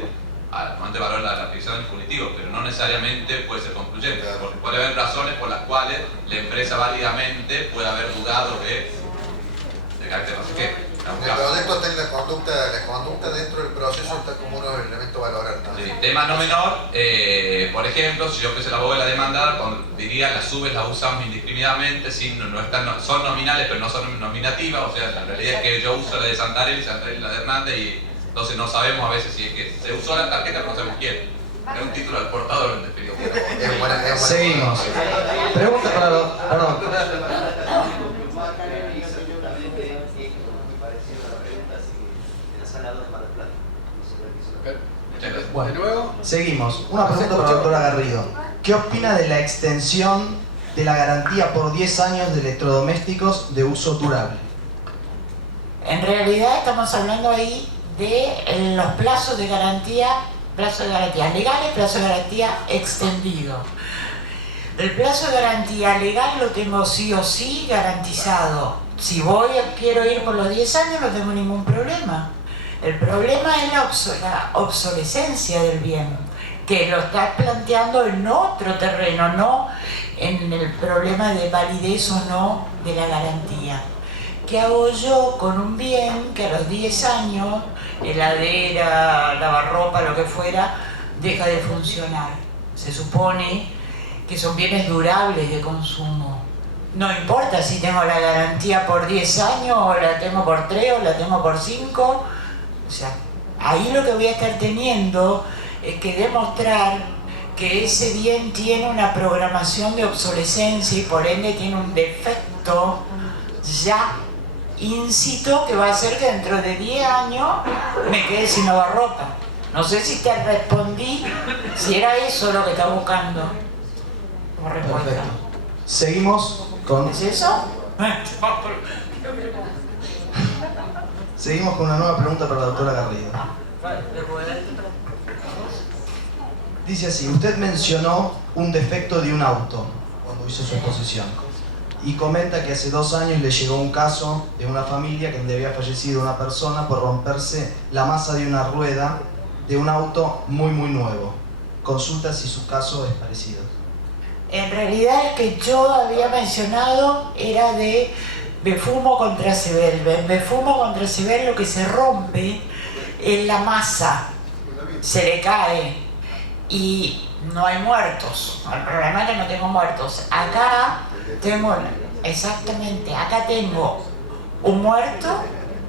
al momento de valorar la aplicación del punitivo, pero no necesariamente puede ser concluyente, porque puede haber razones por las cuales la empresa válidamente puede haber dudado de carácter no sé qué. En el proyecto está en la conducta dentro del proceso está como uno de los elementos a valorar. Sí, tema no menor, por ejemplo, si yo fuese el abogado de la demanda, diría las SUBEs las usamos indiscriminadamente, son nominales pero no son nominativas, o sea, la realidad es que yo uso la de Santarelli la de Hernández y entonces no sabemos a veces si es que se usó la tarjeta pero no sabemos quién. Es un título del portador en definitiva. Seguimos. Pregunta para los... Perdón. Bueno, seguimos. Una pregunta para la doctora Garrido. ¿Qué opina de la extensión de la garantía por 10 años de electrodomésticos de uso durable? En realidad estamos hablando ahí de los plazos de garantía legales, plazo de garantía extendido. El plazo de garantía legal lo tengo sí o sí garantizado. Si quiero ir por los 10 años no tengo ningún problema. El problema es la obsolescencia del bien, que lo estás planteando en otro terreno, no en el problema de validez o no de la garantía. ¿Qué hago yo con un bien que a los 10 años, heladera, lavarropa, lo que fuera, deja de funcionar? Se supone que son bienes durables de consumo. No importa si tengo la garantía por 10 años, o la tengo por 3, o la tengo por 5. O sea, ahí lo que voy a estar teniendo es que demostrar que ese bien tiene una programación de obsolescencia y por ende tiene un defecto ya íncito que va a hacer que dentro de 10 años me quede sin lavarropa. No sé si te respondí, si era eso lo que estaba buscando. Como respuesta. Perfecto. Seguimos con... ¿Es eso? Seguimos con una nueva pregunta para la doctora Garrido. Dice así, usted mencionó un defecto de un auto cuando hizo su exposición y comenta que hace 2 años le llegó un caso de una familia donde había fallecido una persona por romperse la masa de una rueda de un auto muy nuevo. Consulta si su caso es parecido. En realidad el que yo había mencionado era de Befumo contra Sebel. En Befumo contra Sebel lo que se rompe es la masa, se le cae y no hay muertos. El problema es que no tengo muertos. Acá tengo, exactamente, acá tengo un muerto,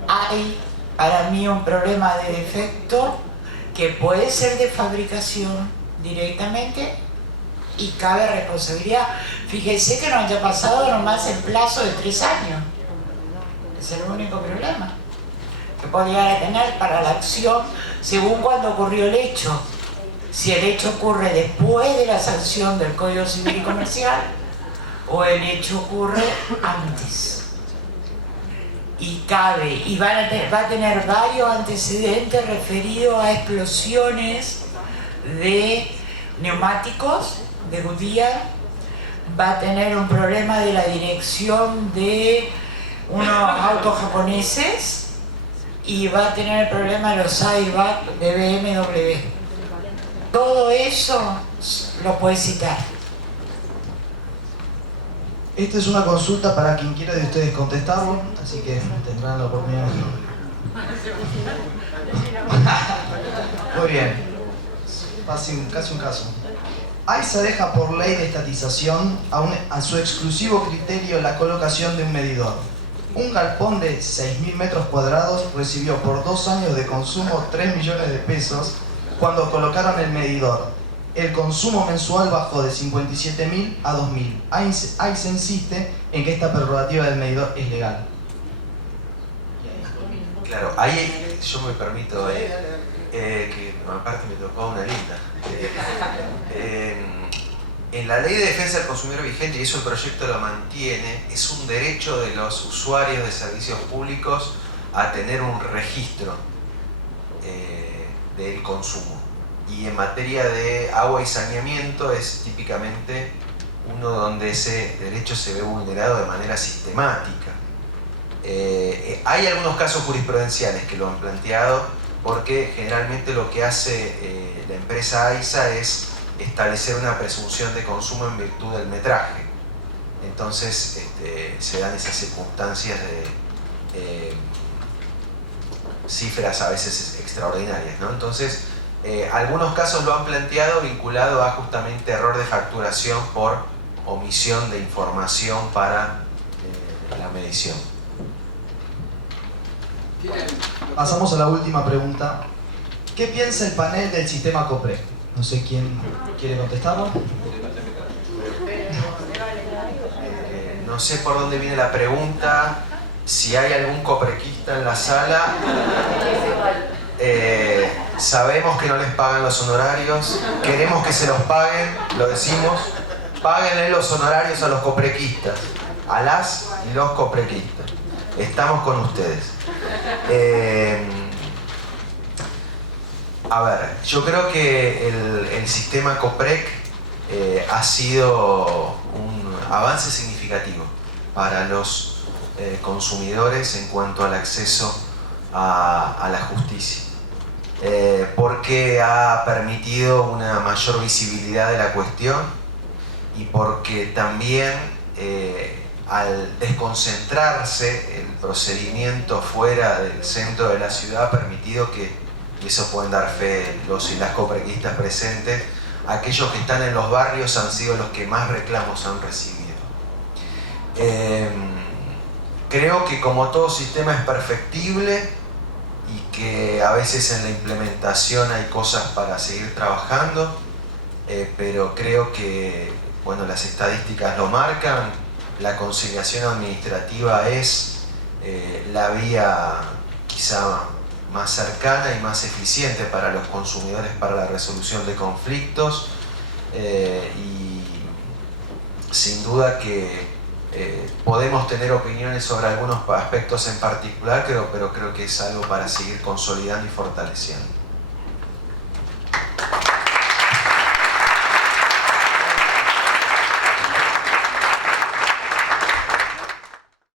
hay para mí un problema de defecto que puede ser de fabricación directamente y cabe responsabilidad. Fíjese que no haya pasado nomás el plazo de 3 años. Es el único problema. que puede llegar a tener para la acción según cuando ocurrió el hecho. Si el hecho ocurre después de la sanción del Código Civil y Comercial o el hecho ocurre antes. Y va a tener varios antecedentes referidos a explosiones de neumáticos de Goodyear, va a tener un problema de la dirección de unos autos japoneses y va a tener el problema de los airbag de BMW. Todo eso lo puede citar. Esta es una consulta para quien quiera de ustedes contestarlo, así que tendrán la oportunidad. Muy bien. Casi un caso. AISA deja por ley de estatización a su exclusivo criterio la colocación de un medidor. Un galpón de 6.000 metros cuadrados recibió por 2 años de consumo 3 millones de pesos cuando colocaron el medidor. El consumo mensual bajó de 57.000 a 2.000. AISA insiste en que esta prerrogativa del medidor es legal. Claro, ahí yo me permito, que aparte me tocó una linda. En la Ley de Defensa del Consumidor vigente, y eso el proyecto lo mantiene, es un derecho de los usuarios de servicios públicos a tener un registro del consumo. Y en materia de agua y saneamiento es típicamente uno donde ese derecho se ve vulnerado de manera sistemática. Hay algunos casos jurisprudenciales que lo han planteado, porque generalmente lo que hace la empresa AISA es establecer una presunción de consumo en virtud del metraje. Entonces se dan esas circunstancias de cifras a veces extraordinarias, ¿no? Entonces, algunos casos lo han planteado vinculado a justamente error de facturación por omisión de información para la medición. Pasamos a la última pregunta. ¿Qué piensa el panel del sistema COPREC? No sé quién quiere contestarlo. No sé por dónde viene la pregunta, si hay algún coprequista en la sala. Sabemos que no les pagan los honorarios, queremos que se los paguen, lo decimos. Páguenle los honorarios a los coprequistas, a las y los coprequistas. Estamos con ustedes. A ver, yo creo que el sistema COPREC ha sido un avance significativo para los consumidores en cuanto al acceso a la justicia, porque ha permitido una mayor visibilidad de la cuestión y porque también al desconcentrarse el procedimiento fuera del centro de la ciudad ha permitido que, y eso pueden dar fe los y las coprequistas presentes, aquellos que están en los barrios han sido los que más reclamos han recibido. Creo que como todo sistema es perfectible y que a veces en la implementación hay cosas para seguir trabajando, pero creo que, bueno, las estadísticas lo marcan, la conciliación administrativa es la vía quizá más cercana y más eficiente para los consumidores para la resolución de conflictos, y sin duda que podemos tener opiniones sobre algunos aspectos en particular, pero creo que es algo para seguir consolidando y fortaleciendo.